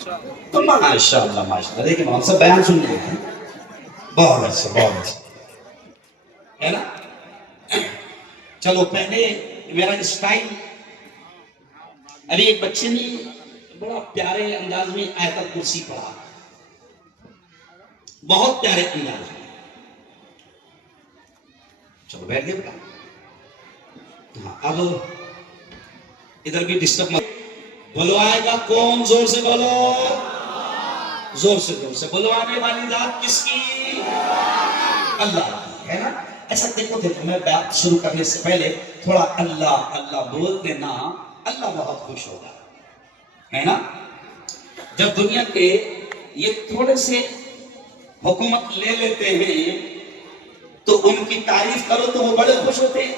تو ماشاء اللہ دیکھیں ہم سب بیان سن رہے ہیں. بہت اچھا ہے نا. چلو پہلے میرا اسٹائل ابھی ایک بچے نے بڑا پیارے انداز میں آیت الکرسی پڑھا, بہت پیارے انداز میں. چلو بیٹھ گئے بیٹا. ہاں اب ادھر بھی ڈسٹرب مت بولو. آئے گا کون؟ زور سے بولو, زور سے بولو. آنے والی ذات کس کی؟ اللہ کی, ہے نا. ایسا دیکھو میں بات شروع کرنے سے پہلے تھوڑا اللہ اللہ بول دینا, اللہ بہت خوش ہوگا, ہے نا. جب دنیا کے یہ تھوڑے سے حکومت لے لیتے ہیں تو ان کی تعریف کرو تو وہ بڑے خوش ہوتے ہیں.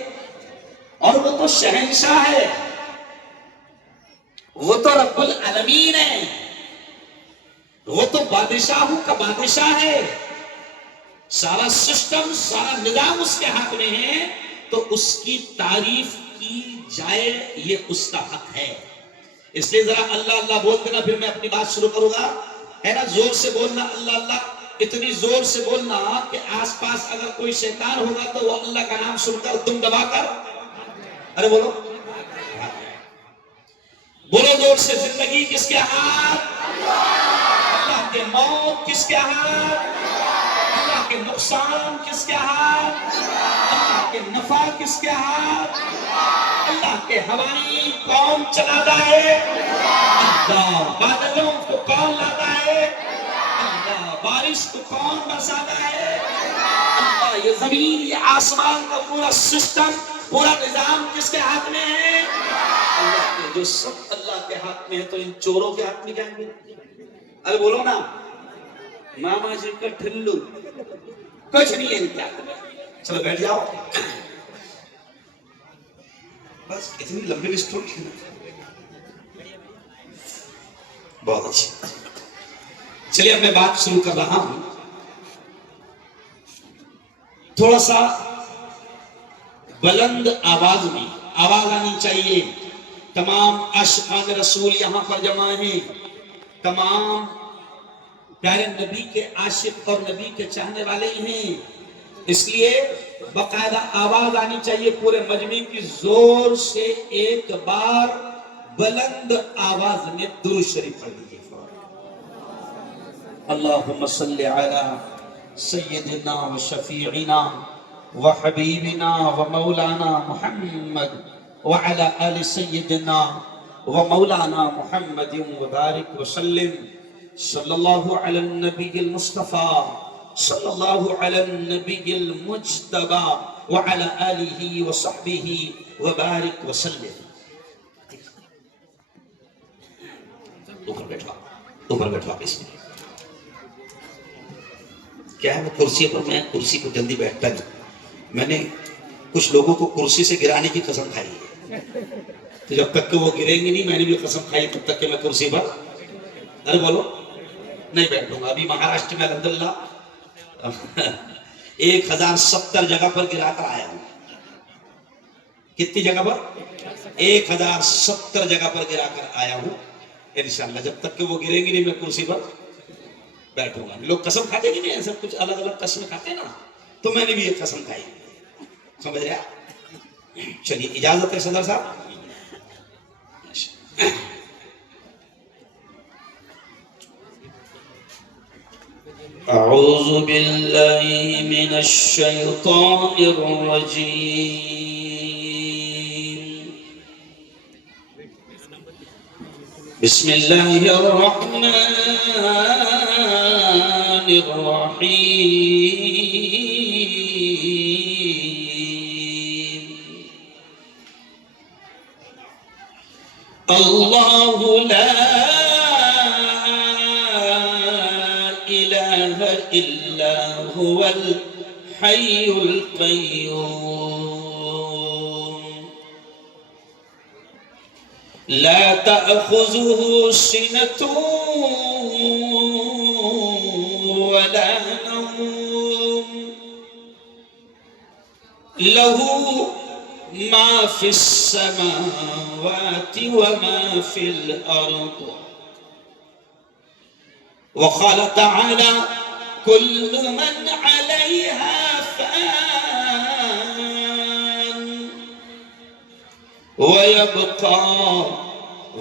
اور وہ تو شہنشاہ ہے, وہ تو رب العالمین ہے, وہ تو بادشاہوں کا بادشاہ ہے. سارا سسٹم سارا نظام اس کے ہاتھ میں ہے, تو اس کی تعریف کی جائے یہ اس کا حق ہے. اس لیے ذرا اللہ اللہ بول دینا, پھر میں اپنی بات شروع کروں گا, ہے نا. زور سے بولنا اللہ اللہ, اتنی زور سے بولنا کہ آس پاس اگر کوئی شیطان ہوگا تو وہ اللہ کا نام سن کر دم دبا کر, ارے بولو بولو زور سے. زندگی کس کے ہاتھ؟ اللہ کے. موت کس کے ہاتھ؟ اللہ کے. نقصان کس کے ہاتھ؟ اللہ کے. نفع کس کے ہاتھ؟ اللہ کے. ہوائیں کون چلاتا ہے؟ اللہ. بادلوں کو کون لاتا ہے؟ اللہ. بارش کو کون برساتا ہے؟ اللہ. یہ زمین یہ آسمان کا پورا سسٹم پورا نظام کس کے ہاتھ میں ہے؟ اللہ کے. جو سب اللہ کے ہاتھ میں ہے تو ان چوروں کے ہاتھ میں کیا ہے؟ ارے بولو نا, ماما جی کا ٹھلو کچھ نہیں ہے ان کے ہاتھ میں. چلو بیٹھ جاؤ. بس اتنی لمبی لسٹ ہوگی, بہت اچھی. چلیے اب میں بات شروع کر رہا ہوں. تھوڑا سا بلند آواز میں آواز آنی چاہیے. تمام عاشقان رسول یہاں پر جمع ہیں, تمام پیارے نبی کے عاشق اور نبی کے چاہنے والے ہیں, اس لیے باقاعدہ آواز آنی چاہیے پورے مجمع کی. زور سے ایک بار بلند آواز میں درود شریف پڑھ لیجیے. اللہم صلی علی سیدنا و شفیعنا و حبیبنا و مولانا محمد وعلى آل سيدنا ومولانا محمد وبارك وسلم. صلى الله على النبي المصطفى, صلى الله على النبي المجتبى وعلى آله وصحبه وبارك وسلم. اوپر بیٹھا اس میں کیا ہے, وہ کرسی پر میں کرسی پر جلدی بیٹھتا نہیں. میں نے کچھ لوگوں کو کرسی سے گرانے کی قسم کھائی ہے, تو جب تک کہ وہ گریں گے نہیں میں نے بھی قسم کھائی تب تک کہ میں کرسی پر, ارے بولو, نہیں بیٹھوں گا. ابھی مہاراشٹر میں الحمدللہ 1070 جگہ پر گرا کر آیا ہوں. کتنی جگہ پر؟ 1070 جگہ پر گرا کر آیا ہوں. انشاءاللہ جب تک کہ وہ گریں گے نہیں میں کرسی پر بیٹھوں گا. لوگ قسم کھاتے کہ نہیں, ایسا کچھ الگ الگ قسم کھاتے ہیں نا, تو میں نے بھی یہ قسم کھائی. سمجھ رہے آپ؟ چلیے اجازت ہے صدر صاحب. اعوذ باللہ من الشیطان الرجیم. بسم اللہ الرحمن الرحیم. اللہ لا الہ الا هو الحی القیوم لا تأخذه سنة ولا نوم له ما في السماوات وما في الأرض. من ذا الذي يشفع عنده إلا بإذنه يعلم ما بين أيديهم وما خلفهم ولا يحيطون بشيء من علمه إلا بما شاء. وسع كرسيه السماوات والأرض. ولا يؤوده حفظهما وهو العلي العظيم. وقال تعالى كل من عليها فان ويبقى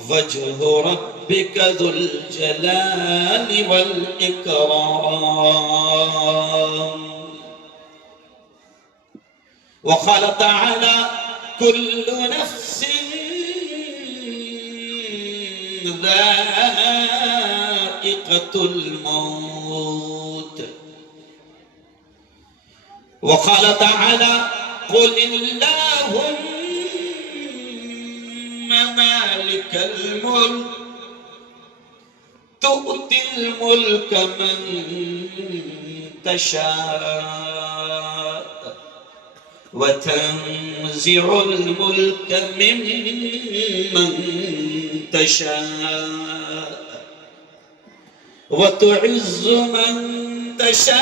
وجه ربك ذو الجلال والإكرام. وقال تعالى كل نفس ذائقة الموت. وقال تعالى قل اللهم مالك الملك تؤتي الملك من تشاء وتنزع الملك ممن تشاء وتعز من تشاء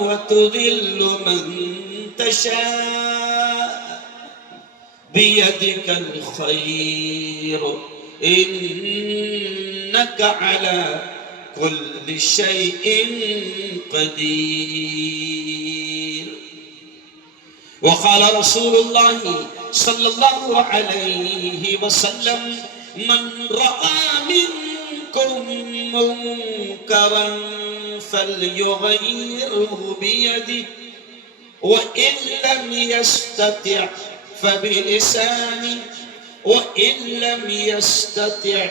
وتذل من تشاء بيدك الخير إنك على كل شيء قدير. وقال رسول الله صلى الله عليه وسلم من رأى منكم منكرا فليغيره بيده وإن لم يستطع فبلسانه وإن لم يستطع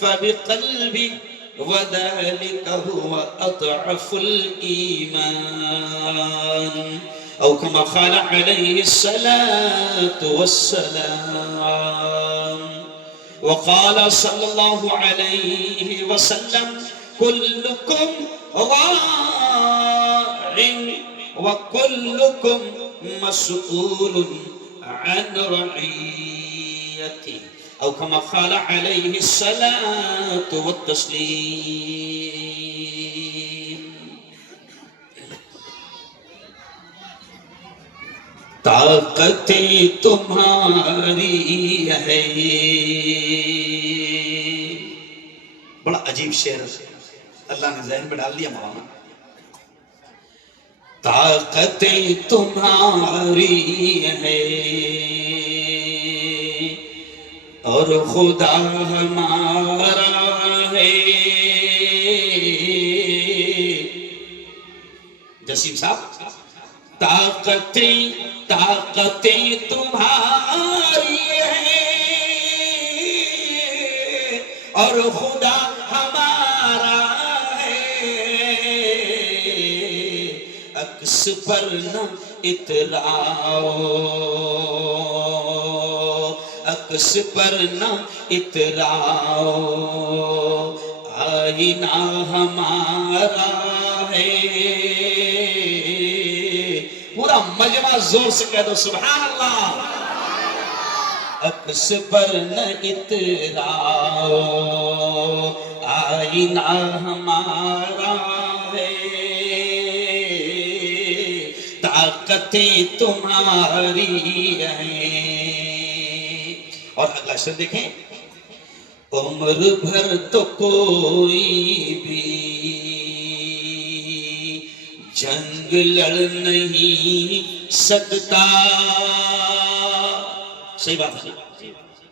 فبقلبه وذلك هو أضعف الإيمان أو كما قال عليه الصلاة والسلام. وقال صلى الله عليه وسلم كلكم راع وكلكم مسؤول عن رعيته أو كما قال عليه الصلاة والتسليم. طاقتیں تمہاری ہے. بڑا عجیب شعر اللہ نے ذہن میں ڈال دیا مولانا. طاقتیں تمہاری ہے اور خدا ہمارا ہے. جسیم صاحب طاقتیں تمہاری ہے اور خدا ہمارا ہے. عکس پر نہ اتراؤ عکس پر نہ اتراؤ آئینہ ہمارا ہے. پورا مجمع زور سے کہہ دو سبحان اللہ. عکس پر نہ اتراؤ آئینہ ہمارا ہے. طاقتیں تمہاری ہیں. اور اگلا شعر دیکھیں عمر بھر تو کوئی بھی جنگ لڑ نہیں سکتا. صحیح بات ہے.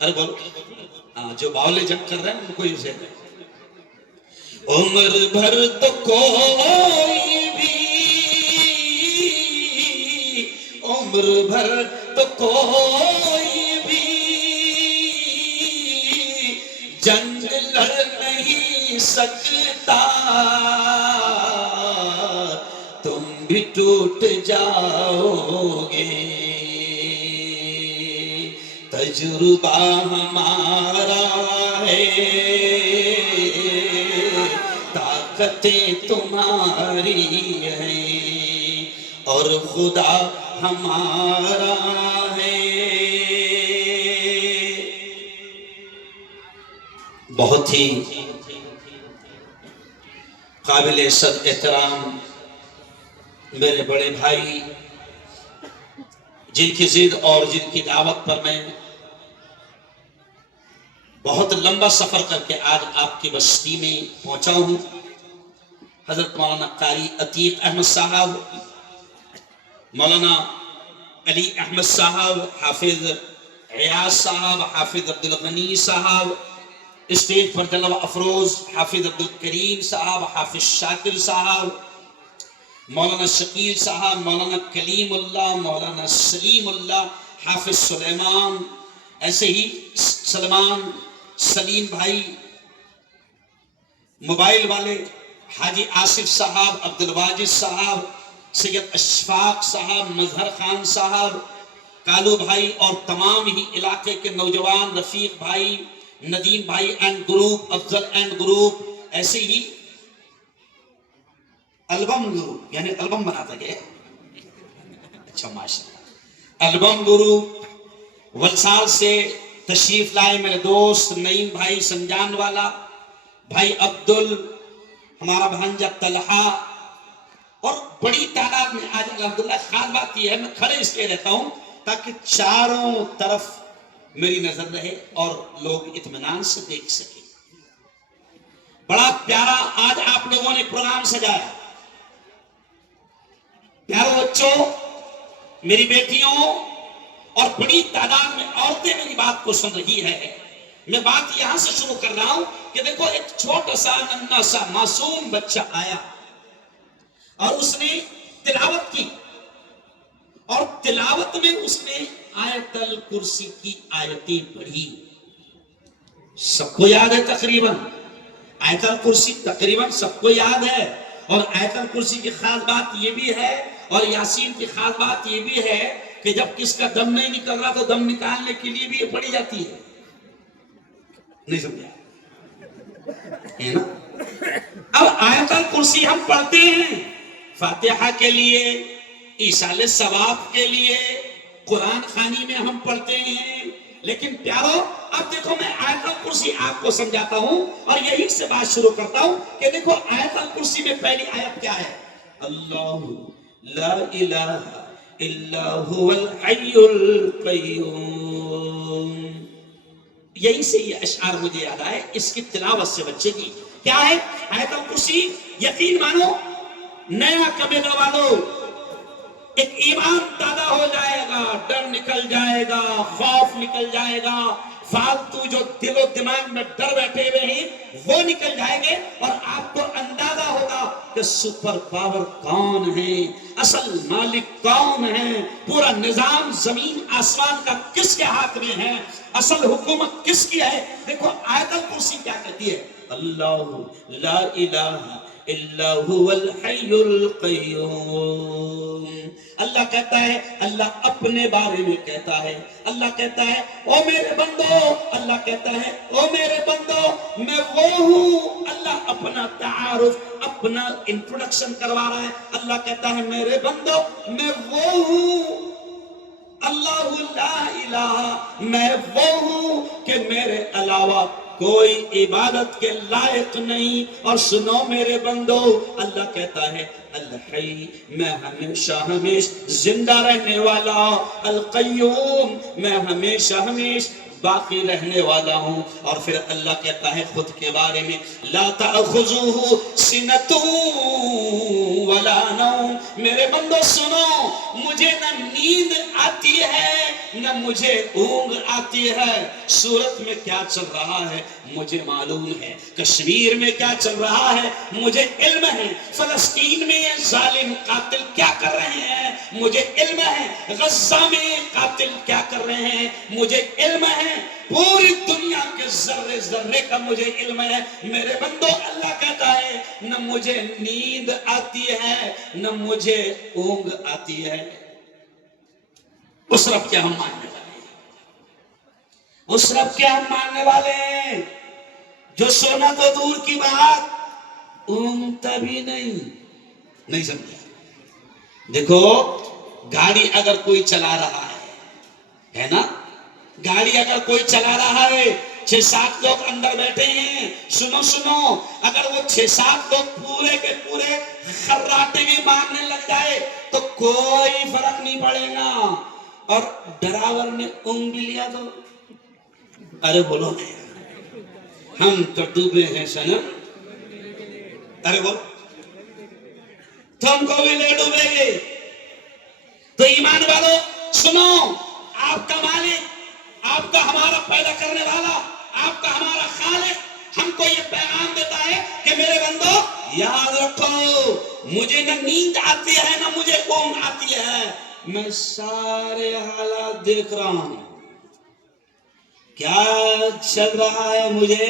ارے بولو جو باولے جنگ کر رہے ہیں ان کو یہ شعر ہے. عمر بھر تو کوئی بھی عمر بھر تو کوئی بھی جنگ لڑ نہیں سکتا. تم بھی ٹوٹ جاؤ گے تجربہ ہمارا ہے. طاقتیں تمہاری ہیں اور خدا ہمارا ہے. بہت ہی قابل صد احترام میرے بڑے بھائی جن کی ضد اور جن کی دعوت پر میں بہت لمبا سفر کر کے آج آپ کی بستی میں پہنچا ہوں. حضرت مولانا قاری عتیق احمد صاحب، مولانا علی احمد صاحب، حافظ ریاض صاحب، حافظ عبدالغنی صاحب، اسٹیج پر جلوہ افروز حافظ عبدالکریم صاحب، حافظ شاکر صاحب، مولانا شکیل صاحب، مولانا کلیم اللہ، مولانا سلیم اللہ، حافظ سلیمان، ایسے ہی سلمان، سلیم بھائی موبائل والے، حاجی آصف صاحب، عبدالواجد صاحب، سید اشفاق صاحب، مظہر خان صاحب، کالو بھائی اور تمام ہی علاقے کے نوجوان، رفیق بھائی، ندیم بھائی and group, Afzal and group, ایسے ہی البم گروپ، یعنی البم بناتا گیا. اچھا ماشاءاللہ. البم گروپ ولسال سے تشریف لائے میرے دوست نعیم بھائی سنجان والا، بھائی عبدل، ہمارا بھانجا طلحہ، اور بڑی تعداد میں آج الحمدللہ. خاص بات یہ ہے میں کھڑے اس لیے رہتا ہوں تاکہ چاروں طرف میری نظر رہے اور لوگ اطمینان سے دیکھ سکیں. بڑا پیارا آج آپ لوگوں نے پروگرام سجایا. پیارو بچوں، میری بیٹیوں اور بڑی تعداد میں عورتیں میری بات کو سن رہی ہے. میں بات یہاں سے شروع کر رہا ہوں کہ دیکھو ایک چھوٹا سا ننھا سا معصوم بچہ آیا اور اس نے تلاوت کی، اور تلاوت میں اس نے آیت الکرسی کی آیتیں پڑھی. سب کو یاد ہے تقریباً آیت الکرسی، تقریباً سب کو یاد ہے. اور آیت الکرسی کی خاص بات یہ بھی ہے، اور یاسین کی خاص بات یہ بھی ہے کہ جب کس کا دم نہیں نکل رہا تو دم نکالنے کے لیے بھی یہ پڑھی جاتی ہے. نہیں سمجھا ہے نا؟ اب آیت الکرسی ہم پڑھتے ہیں فاتحہ کے لیے، ایصال ثواب کے لیے، قرآن خوانی میں ہم پڑھتے ہیں. لیکن پیارو اب دیکھو میں آیت الکرسی آپ کو سمجھاتا ہوں اور یہی سے بات شروع کرتا ہوں کہ دیکھو آیت الکرسی میں پہلی آیت کیا ہے؟ اللہ لا الہ الا هو الحی القیوم. یہی سے یہ اشعار مجھے یاد آئے اس کی تلاوت سے بچے کی. کیا ہے آیت الکرسی؟ یقین مانو نیا قبیلہ والو، ایک ایمان تازہ ہو جائے گا، ڈر نکل جائے گا، خوف نکل جائے گا، فالتو جو دل و دماغ میں ڈر بیٹھے ہوئے ہیں وہ نکل جائیں گے، اور آپ کو اندازہ ہوگا کہ سپر پاور کون ہے، اصل مالک کون ہے، پورا نظام زمین آسمان کا کس کے ہاتھ میں ہے، اصل حکومت کس کی ہے. دیکھو آیت الکرسی کیا کہتی ہے؟ اللہ لا الہ الا هو الحی القیوم. اللہ کہتا ہے، اللہ اپنے بارے میں کہتا ہے، اللہ کہتا ہے او میرے بندو، اللہ کہتا ہے او میرے بندو میں وہ ہوں. اللہ اپنا تعارف، اپنا انٹروڈکشن کروا رہا ہے. اللہ کہتا ہے میرے بندو میں وہ ہوں، اللہ لا الہ، میں وہ ہوں کہ میرے علاوہ کوئی عبادت کے لائق نہیں. اور سنو میرے بندو، اللہ کہتا ہے الحی، میں ہمیشہ زندہ رہنے والا، القیوم، میں ہمیشہ باقی رہنے والا ہوں. اور پھر اللہ کہتا ہے خود کے بارے میں لا تأخذوہ سنۃ ولا نوم. میرے بندو سنو، مجھے نہ نیند آتی ہے نہ مجھے اونگ آتی ہے. سورت میں کیا چل رہا ہے مجھے معلوم ہے، کشمیر میں کیا چل رہا ہے مجھے علم ہے، فلسطین میں ظالم قاتل کیا کر رہے ہیں مجھے علم ہے، غزہ میں قاتل کیا کر رہے ہیں مجھے علم ہے، پوری دنیا کے ذرے ذرے کا مجھے علم ہے. میرے بندو اللہ کہتا ہے نہ مجھے نیند آتی ہے نہ مجھے اونگ آتی ہے. اس رب کے ہم ماننے والے ہیں، اس رب کے ہم ماننے والے ہیں جو سونا تو دور کی بات اونگتا بھی نہیں سمجھا. دیکھو گاڑی اگر کوئی چلا رہا ہے نا، گاڑی اگر کوئی چلا رہا ہے، 6-7 لوگ اندر بیٹھے ہیں، سنو اگر وہ 6-7 لوگ پورے کے پورے خراٹے بھی مارنے لگ جائے تو کوئی فرق نہیں پڑے گا. اور ڈرائیور نے اونگ بھی لیا تو ارے بولو نہیں، ہم تو ڈوبے ہیں صنم، ارے وہ تم کو بھی لے ڈوبے گے۔ تو ایمان والو سنو، آپ کا مالک، آپ کا ہمارا پیدا کرنے والا، آپ کا ہمارا خالق ہم کو یہ پیغام دیتا ہے کہ میرے بندو یاد رکھو، مجھے نہ نیند آتی ہے نہ مجھے اونگ آتی ہے، میں سارے حالات دیکھ رہا ہوں، کیا چل رہا ہے مجھے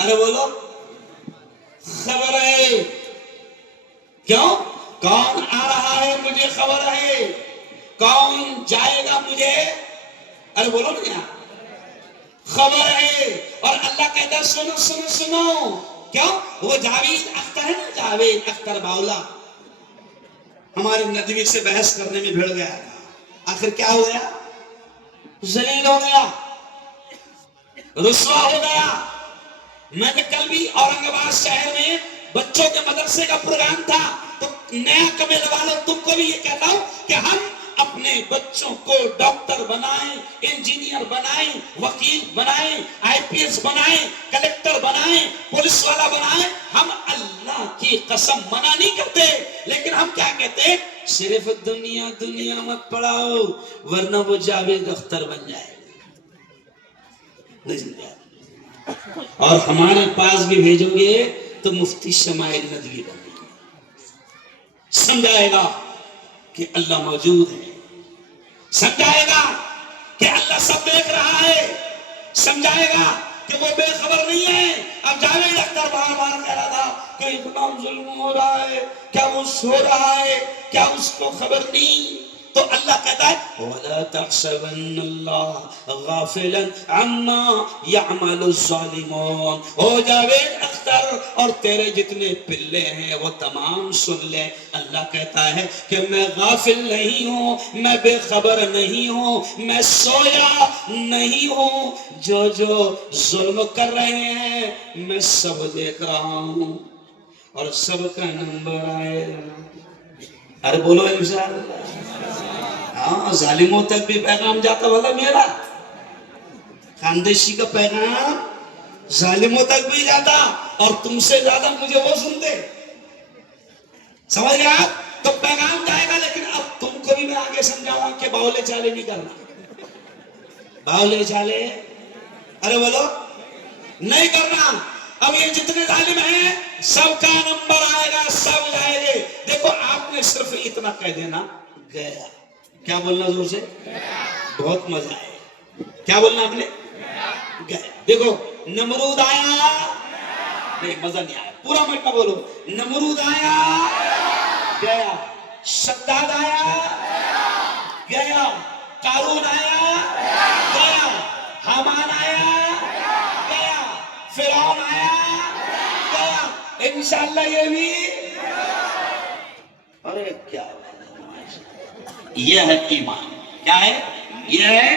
ارے بولو خبر ہے۔ کیوں؟ کون آ رہا ہے مجھے خبر ہے، کون جائے گا مجھے ارے بولو نا یہاں خبر ہے۔ اور اللہ کہتا ہے سنو سنو سنو، کیوں؟ وہ جاوید اختر ہے نا، جاوید اختر باولا ہمارے ندوی سے بحث کرنے میں بھیڑ گیا تھا، آخر کیا ہو گیا؟ ذلیل ہو گیا، رسوا ہو گیا۔ میں نے کل بھی اورنگ آباد شہر میں بچوں کے مدرسے کا پروگرام تھا، تو نیا کمیل والوں تم کو بھی یہ کہتا ہوں کہ ہم اپنے بچوں کو ڈاکٹر بنائیں، انجینئر بنائیں، وکیل بنائیں، آئی پی ایس بنائیں، کلیکٹر بنائیں، پولیس والا بنائیں۔ ہم اللہ کی قسم منع نہیں کرتے، لیکن ہم کیا کہتے ہیں؟ صرف دنیا دنیا مت پڑھاؤ ورنہ وہ جاوید اختر بن جائے گا۔ اور ہمارے پاس بھی بھیجو گے تو مفتی شمائل ندوی بنے گا، سمجھائے گا کہ اللہ موجود ہے، سمجھائے گا کہ اللہ سب دیکھ رہا ہے، سمجھائے گا کہ وہ بے خبر نہیں ہے۔ اب جاوید اختر بار بار کہہ رہا تھا کہ اتنا ظلم ہو رہا ہے، کیا وہ سو رہا ہے، کیا اس کو خبر نہیں؟ تو اللہ کہتا ہے وَلَا تَحْسَبَنَّ اللَّهَ غَافِلًا عَمَّا يَعْمَلُ الظَّالِمُونَ۔ او جاوید اختر اور تیرے جتنے پلے ہیں وہ تمام سن لے، اللہ کہتا ہے کہ میں غافل نہیں ہوں، میں بے خبر نہیں ہوں، میں سویا نہیں ہوں، جو ظلم کر رہے ہیں میں سب دیکھ رہا ہوں اور سب کا نمبر آئے گا۔ ارے بولو انشاءاللہ۔ ہاں، ظالموں تک بھی پیغام جاتا والا میرا، خاندیشی کا پیغام ظالموں تک بھی جاتا، اور تم سے زیادہ مجھے وہ سنتے، سمجھ گیا؟ تو پیغام جائے گا، لیکن اب تم کو بھی میں آگے سمجھاؤں کہ باولے چالے نہیں کرنا، باولے چالے ارے بولو نہیں کرنا۔ اب یہ جتنے ظالم ہیں سب کا نمبر آئے گا، سب جائے گے۔ دیکھو آپ نے صرف اتنا کہہ دینا گیا، کیا بولنا زور سے؟ بہت مزہ آئے، کیا بولنا آپ نے؟ گیا۔ دیکھو نمرود آیا، نہیں مزہ نہیں آیا، پورا مٹنا بولو، نمرود آیا گیا، شداد آیا گیا، قارون آیا گیا، حامان آیا گیا، فرعون آیا گیا، انشاءاللہ یہ بھی۔ ارے کیا یہ ہے ایمان، کیا ہے؟ یہ ہے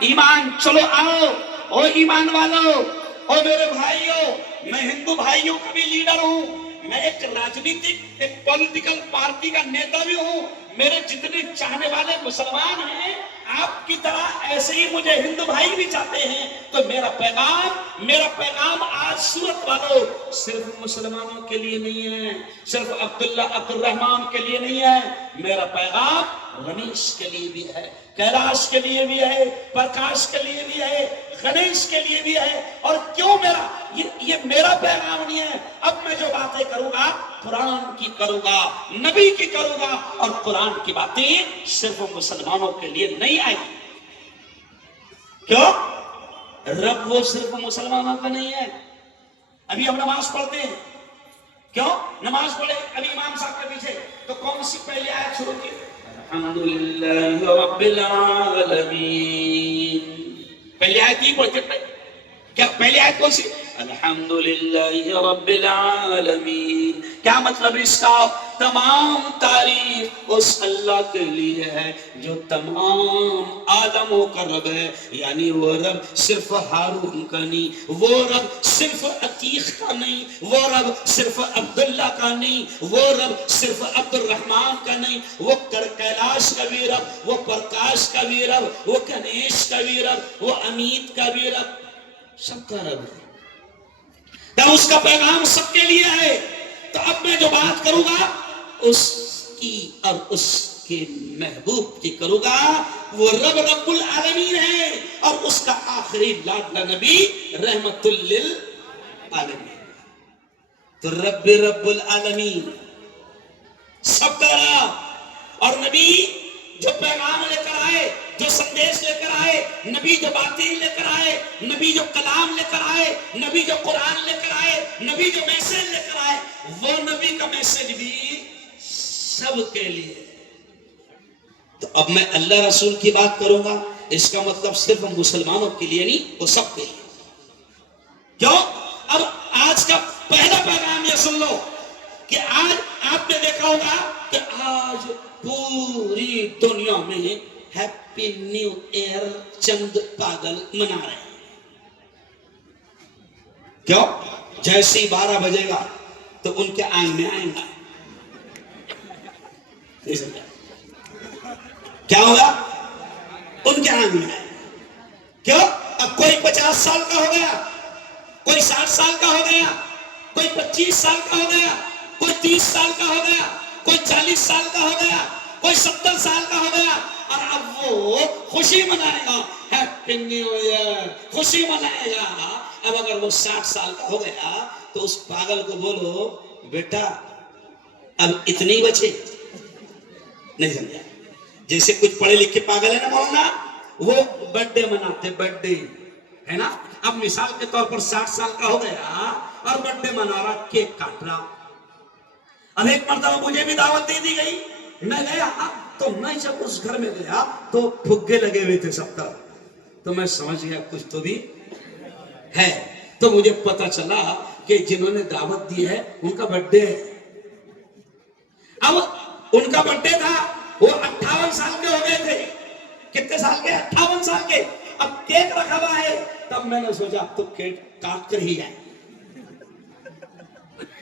ایمان۔ چلو آؤ او ایمان والو، او میرے بھائیوں، میں ہندو بھائیوں کا بھی لیڈر ہوں، میں ایک راجنیتک ایک پولیٹیکل پارٹی کا نیتا بھی ہوں، میرے جتنے چاہنے والے مسلمان ہیں آپ کی طرح ایسے ہی مجھے ہندو بھائی بھی چاہتے ہیں۔ تو میرا پیغام آج سورت والوں صرف مسلمانوں کے لیے نہیں ہے، صرف عبداللہ عبد الرحمان کے لیے نہیں ہے، میرا پیغام رمیش کے لیے بھی ہے، کیلاش کے لیے بھی ہے، پرکاش کے لیے بھی ہے، گنیش کے لیے بھی ہے۔ اور کیوں یہ میرا پیغام نہیں ہے؟ اب میں جو باتیں کروں گا قرآن کی کروں گا، نبی کی کروں گا، اور قرآن کی باتیں صرف مسلمانوں کے لیے نہیں آئی۔ کیوں؟ رب وہ صرف مسلمانوں کا نہیں ہے۔ ابھی ہم نماز پڑھتے ہیں، کیوں نماز پڑھے ابھی امام صاحب کے پیچھے، تو کون سی پہلی آیت شروع کی؟ الحمدللہ رب العالمین، پہلی آیت کی پڑھتے ہیں، کیا پہلی آیت کون سی؟ الحمدللہ رب العالمین۔ کیا مطلب اس کا؟ تمام تعریف اس اللہ کے لیے ہے جو تمام عالموں کا رب ہے، یعنی وہ رب صرف ہارون کا نہیں، وہ رب صرف عتیق کا نہیں، وہ رب صرف عبداللہ کا نہیں، وہ رب صرف عبد الرحمان کا نہیں، وہ کیلاش کا بھی رب، وہ پرکاش کا بھی رب، وہ گنیش کا بھی رب، وہ امیت کا بھی رب، سب کا رب ہے۔ اور اس کا پیغام سب کے لیے ہے. تو اب میں جو بات کروں گا اس کی اور اس کے محبوب کی کروں گا. وہ رب العالمین ہے اور اس کا آخری لاڈلا نبی رحمت للعالمین. تو رب العالمین سب کا رب، اور نبی جو پیغام لے کر آئے، جو سندیش لے کر آئے، نبی جو باتیں لے کر آئے، نبی جو کلام لے کر آئے، نبی جو قرآن لے کر آئے، نبی جو میسج لے کر آئے، وہ نبی کا میسج بھی سب کے لیے. تو اب میں اللہ رسول کی بات کروں گا، اس کا مطلب صرف مسلمانوں کے لیے نہیں، وہ سب کے لیے. کیوں؟ اب آج کا پہلا پیغام یہ سن لو کہ آج آپ نے دیکھا ہوگا کہ آج پوری دنیا میں ہیپی نیو ایئر چند پاگل منا رہے ہیں. کیوں؟ جیسے ہی 12 بجے گا تو ان کے آنکھ میں آئیں گا. کیا ہوگا؟ ان کے آنکھ میں آئیں گا. کیوں؟ اب کوئی 50 سال کا ہو گیا، کوئی 60 سال کا ہو گیا، کوئی 25 سال کا ہو گیا، کوئی 30 سال کا ہو گیا، کوئی 40 سال کا ہو گیا، کوئی 70 سال کا ہو گیا، اور اب وہ خوشی منائے گا، ہیپی نیو ایئر، خوشی منائے گا. اب اگر وہ 60 سال کا ہو گیا تو اس پاگل کو بولو بیٹا اب اتنے بچے. نہیں سمجھا؟ جیسے کچھ پڑھے لکھے پاگل ہے نا مولانا، وہ برتھ ڈے مناتے، برتھ ڈے ہے نا. اب مثال کے طور پر 60 سال کا ہو گیا اور برتھ ڈے منا رہا، کیک کاٹ رہا. اب ایک مرتبہ مجھے بھی دعوت دے دی گئی، میں گیا تو میں جب اس گھر میں گیا تو پھگے لگے ہوئے تھے سب کا. تو میں سمجھ گیا کچھ تو بھی ہے. تو مجھے پتا چلا کہ جنہوں نے دعوت دی ہے ان کا برتھ ڈے ہے. اب ان کا برتھ ڈے تھا، وہ 58 سال کے ہو گئے تھے. کتنے سال کے؟ 58 سال کے. اب کیک رکھا ہوا ہے. تب میں نے سوچا اب تو کیک کاٹ کر ہی جائے،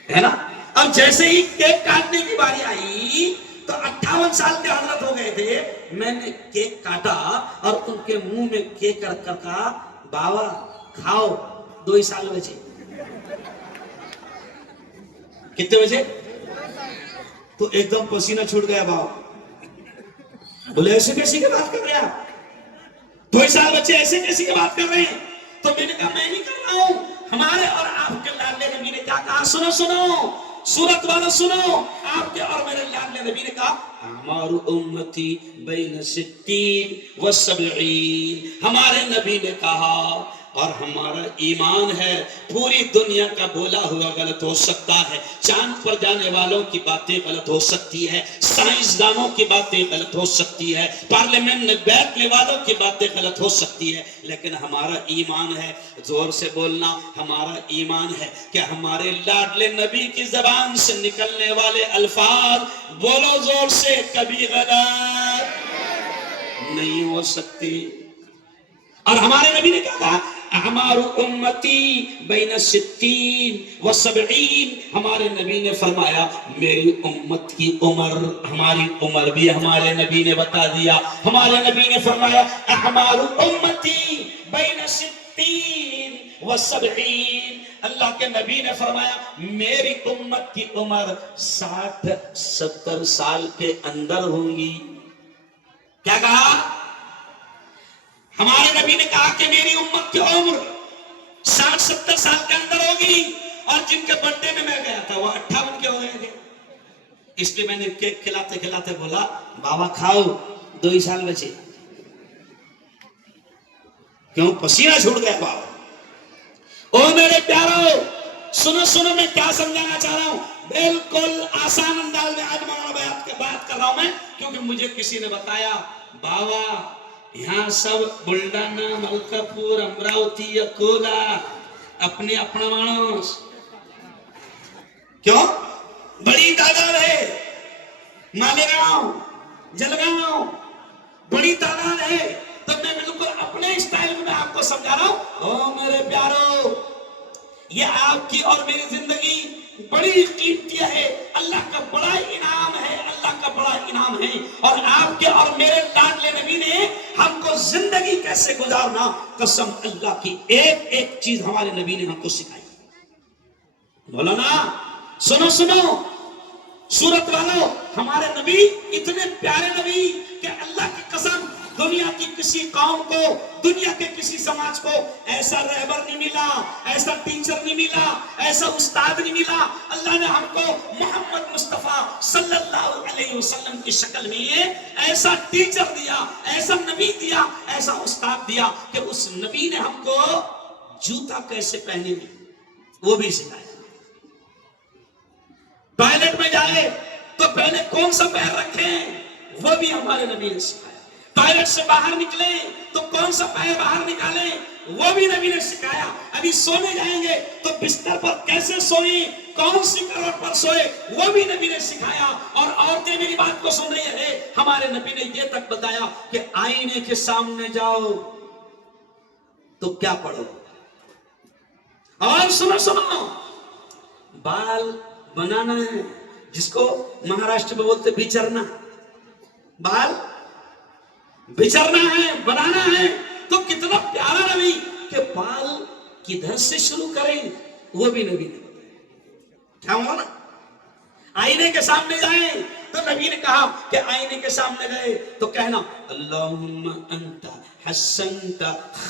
ہے نا. اب جیسے ہی کیک کاٹنے کی باری آئی تو 58 سال کے حضرت ہو گئے تھے. میں نے کیک کاٹا اور ان کے منہ میں کیک رکھ کر کہا بابا کھاؤ. 2 ہی سال بچے. کتنے بچے؟ تو ایک دم پسینہ چھوٹ گیا. بابا بولے ایسے کیسی کی بات کر رہے ہیں آپ؟ 2 ہی سال بچے ایسے کیسی کی بات کر رہے ہیں؟ تو میں نے کہا میں نہیں کر رہا ہوں، ہمارے اور آپ کے لاڈلے نبی نے کیا کہا؟ سنو سنو سورت والا سنو. آپ کے اور میرے لاڈلے نبی نے کہا اعمار امتی بین 60 و 70. ہمارے نبی نے کہا اور ہمارا ایمان ہے پوری دنیا کا بولا ہوا غلط ہو سکتا ہے، چاند پر جانے والوں کی باتیں غلط ہو سکتی ہے، سائنسدانوں کی باتیں غلط ہو سکتی ہے، پارلیمنٹ میں بیٹھنے والوں کی باتیں غلط ہو سکتی ہے، لیکن ہمارا ایمان ہے. زور سے بولنا. ہمارا ایمان ہے کہ ہمارے لاڈلے نبی کی زبان سے نکلنے والے الفاظ بولو زور سے کبھی غلط نہیں ہو سکتی. اور ہمارے نبی نے کہا تھا اعمار امتی بین 60 و 70. ہمارے نبی نے فرمایا میری امت کی عمر، ہماری عمر بھی ہمارے نبی نے بتا دیا. ہمارے نبی نے فرمایا اعمار امتی بین 60 و 70. اللہ کے نبی نے فرمایا میری امت کی عمر 60-70 سال کے اندر ہوں گی. کیا کہا؟ ہمارے نبی نے کہا کہ میری امت کی عمر 60-70 سال کے اندر ہوگی. اور جن کے برتھ ڈے میں میں گیا تھا وہ 58 کے ہو گئے تھے. اس لیے میں نے کیک کھلاتے کھلاتے بولا بابا کھاؤ. 2 ہی سال بچے. کیوں؟ پسینہ چھوڑ گیا بابا. او میرے پیارو سنو سنو میں کیا سمجھانا چاہ رہا ہوں. بالکل آسان انداز میں آج مولانا بات کر رہا ہوں میں، کیونکہ مجھے کسی نے بتایا بابا یہاں سب بلڈانا، ملکاپور، امراوتی، اکولا اپنے اپنا مانوس. کیوں؟ بڑی تعداد ہے. مالیگاؤں، جلگاؤں بڑی تعداد ہے. تو میں بالکل اپنے اسٹائل میں آپ کو سمجھا رہا ہوں. او میرے پیارو یہ آپ کی اور میری زندگی بڑی قیمتی ہے. اللہ کا بڑا انعام ہے، اللہ کا بڑا انعام ہے. اور آپ کے اور میرے لاڈلے نبی نے ہم کو زندگی کیسے گزارنا، قسم اللہ کی ایک ایک چیز ہمارے نبی نے ہم کو سکھائی. مولانا سنو سنو سورت والو، ہمارے نبی اتنے پیارے نبی کہ اللہ کی قسم دنیا کی کسی قوم کو، دنیا کے کسی سماج کو ایسا رہبر نہیں ملا، ایسا ٹیچر نہیں ملا، ایسا استاد نہیں ملا۔ اللہ نے ہم کو محمد مصطفیٰ صلی اللہ علیہ وسلم کی شکل میں ایسا ٹیچر دیا، ایسا نبی دیا، ایسا استاد دیا کہ اس نبی نے ہم کو جوتا کیسے پہنے وہ بھی سکھایا۔ ٹوائلٹ میں جائے تو پہلے کون سا پیر رکھیں وہ بھی ہمارے نبی نے سکھایا۔ ٹوائلٹ سے باہر نکلیں تو کون سا پیر باہر نکالیں وہ بھی نبی نے سکھایا۔ ابھی سونے جائیں گے تو بستر پر کیسے سوئیں، کون سی کروٹ پر سوئے وہ بھی نبی نے سکھایا۔ اور عورتیں میری بات کو سن رہی ہیں، ہمارے نبی نے یہ تک بتایا کہ آئینے کے سامنے جاؤ تو کیا پڑھو۔ اور سنو سنو، بال بنانا ہے، جس کو مہاراشٹر میں بولتے بچرنا، بال بچرنا ہے، بنانا ہے، تو کتنا پیارا نبی کہ بال کدھر سے شروع کریں وہ بھی نبی نے بتایا۔ کیا ہوا نا، آئینے کے سامنے جائیں تو نبی نے کہا کہ آئینے کے سامنے گئے تو کہنا اللہم انت حسنت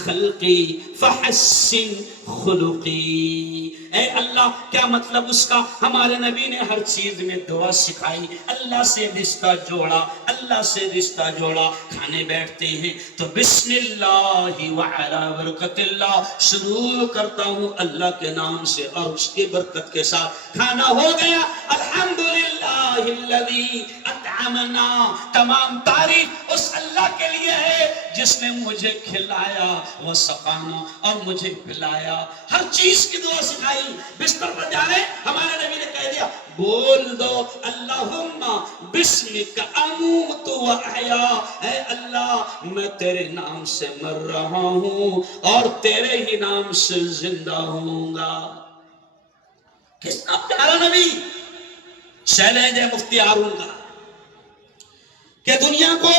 خلقی فحسن خلقی۔ اے اللہ، کیا مطلب اس کا؟ ہمارے نبی نے ہر چیز میں دعا سکھائی، اللہ سے رشتہ جوڑا، اللہ سے رشتہ جوڑا۔ کھانے بیٹھتے ہیں تو بسم اللہ وعلی برکت اللہ، شروع کرتا ہوں اللہ کے نام سے اور اس کی برکت کے ساتھ۔ کھانا ہو گیا، الحمدللہ الذی اطعمنا، تمام تعریف اس اللہ کے لیے ہے جس نے مجھے کھلایا وہ سقانا اور مجھے پلایا۔ ہر چیز کی دعا سکھائی۔ بستر پر جا رہے ہمارے نبی نے کہہ دیا بول دو اللہم بسمک اموت و احیا، اے اللہ میں تیرے نام سے مر رہا ہوں اور تیرے ہی نام سے زندہ ہوں گا۔ کتنا پیارا نبی، چیلنج ہے مفتی ہارون کا کہ دنیا کو،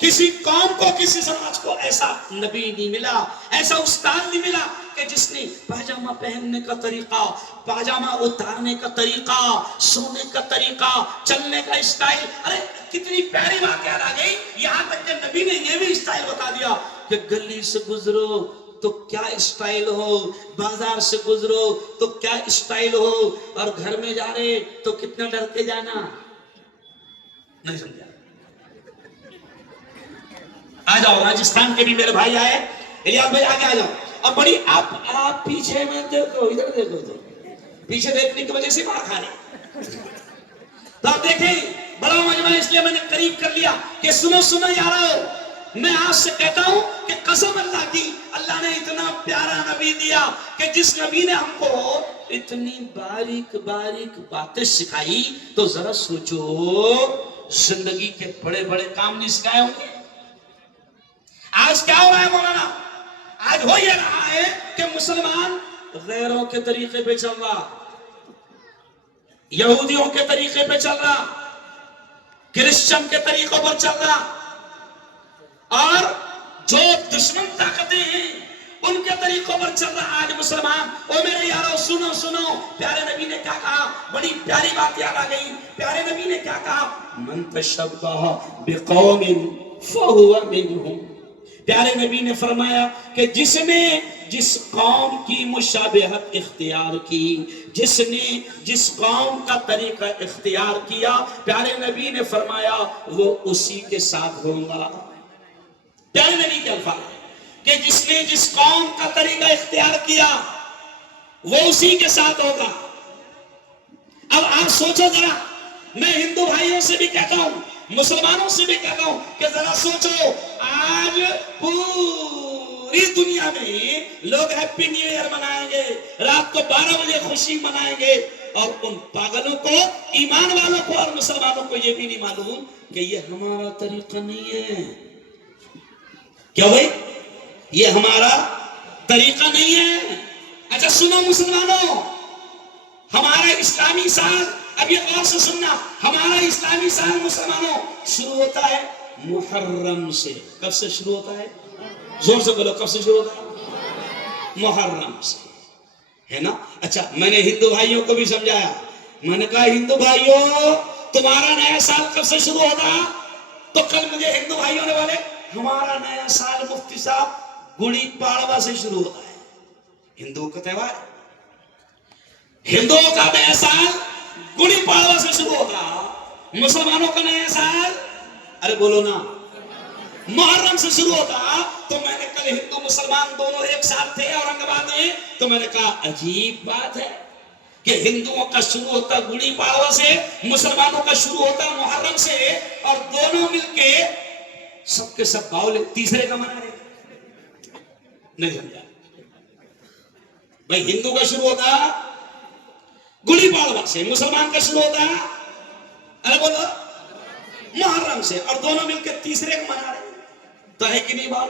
کسی قوم کو، کسی سماج کو ایسا نبی نہیں ملا، ایسا استاد نہیں ملا کہ جس نے پاجامہ پہننے کا طریقہ، پاجامہ اتارنے کا طریقہ، سونے کا طریقہ، چلنے کا اسٹائل، ارے کتنی پیاری بات یاد آ گئی، یہاں تک کہ نبی نے یہ بھی اسٹائل بتا دیا کہ گلی سے گزرو تو کیا اسٹائل ہو، بازار سے گزرو تو کیا اسٹائل ہو، اور گھر میں جا رہے تو کتنا ڈر کے جانا۔ نہیں سمجھا؟ آ جاؤ، راجستھان کے بھی میرے بھائی آئے، الیاس بھائی آگے آ جاؤ۔ اب بڑی آپ پیچھے میں دیکھو، ادھر دیکھو، تو پیچھے دیکھنے کی وجہ سے مار کھا رہے۔ تو آپ دیکھیں بڑا مجمع، اس لیے میں نے قریب کر لیا کہ سنو سنو یارو، میں آپ سے کہتا ہوں کہ قسم اللہ کی، اللہ نے اتنا پیارا نبی دیا کہ جس نبی نے ہم کو اتنی باریک باریک باتیں سکھائی، تو ذرا سوچو زندگی کے بڑے بڑے کام نہیں سکھائے ہوں گے۔ آج کیا ہو رہا ہے مولانا؟ آج ہو یہ رہا ہے کہ مسلمان غیروں کے طریقے پہ چل رہا، یہودیوں کے طریقے پہ چل رہا، کرسچن کے طریقوں پر چل رہا، اور جو دشمن طاقتیں ہیں ان کے طریقوں پر چل رہا آج مسلمان۔ او میرے یارو سنو سنو، پیارے نبی نے کیا کہا؟ بڑی پیاری بات یاد آ گئی۔ پیارے نبی نے کیا کہا؟ من تشبہ بقوم فہو منہم۔ پیارے نبی نے فرمایا کہ جس نے جس قوم کی مشابہت اختیار کی، جس نے جس قوم کا طریقہ اختیار کیا، پیارے نبی نے فرمایا وہ اسی کے ساتھ ہوگا۔ پیارے نبی کے الفاظ کہ جس نے جس قوم کا طریقہ اختیار کیا وہ اسی کے ساتھ ہوگا۔ اب آپ سوچو ذرا، میں ہندو بھائیوں سے بھی کہتا ہوں، مسلمانوں سے بھی کہتا ہوں کہ ذرا سوچو، آج پوری دنیا میں لوگ ہیپی نیو ایئر منائیں گے، رات کو 12 بجے خوشی منائیں گے، اور ان پاگلوں کو، ایمان والوں کو اور مسلمانوں کو یہ بھی نہیں معلوم کہ یہ ہمارا طریقہ نہیں ہے۔ کیا بھائی؟ یہ ہمارا طریقہ نہیں ہے۔ اچھا سنو مسلمانوں، ہمارا اسلامی سال، اب یہ غور سے سننا، ہمارا اسلامی سال مسلمانوں شروع ہوتا ہے محرم سے۔ کب سے شروع ہوتا ہے؟ زور سے بولو، کب سے شروع ہوتا ہے؟ محرم سے۔ ہے نا. اچھا میں نے ہندو بھائیوں کو بھی سمجھایا. میں نے کہا ہندو بھائیوں تمہارا نیا سال کب سے شروع ہوگا؟ تو کل مجھے ہندو بھائیوں نے بولے ہمارا نیا سال مفتی صاحب گڑی پاڑوا سے شروع ہوتا ہے. ہندوؤں کا تہوار، ہندوؤں کا نیا سال گڑی پاڑوا سے شروع ہوگا. مسلمانوں کا نیا سال ارے بولو نا محرم سے شروع ہوتا. تو میں نے کل ہندو مسلمان دونوں ایک ساتھ تھے اورنگ آباد میں، تو میں نے کہا عجیب بات ہے کہ ہندوؤں کا شروع ہوتا گڑی پاڑوا سے، مسلمانوں کا شروع ہوتا محرم سے، اور دونوں مل کے سب کے سب باؤل تیسرے کا منا رہے. نہیں سمجھا بھائی، ہندو کا شروع ہوتا گڑی پاڑوا سے، مسلمان کا شروع ہوتا ارے بولو محرم سے، اور دونوں مل کے تیسرے کو منا رہے. تو ہے کہ نہیں بات؟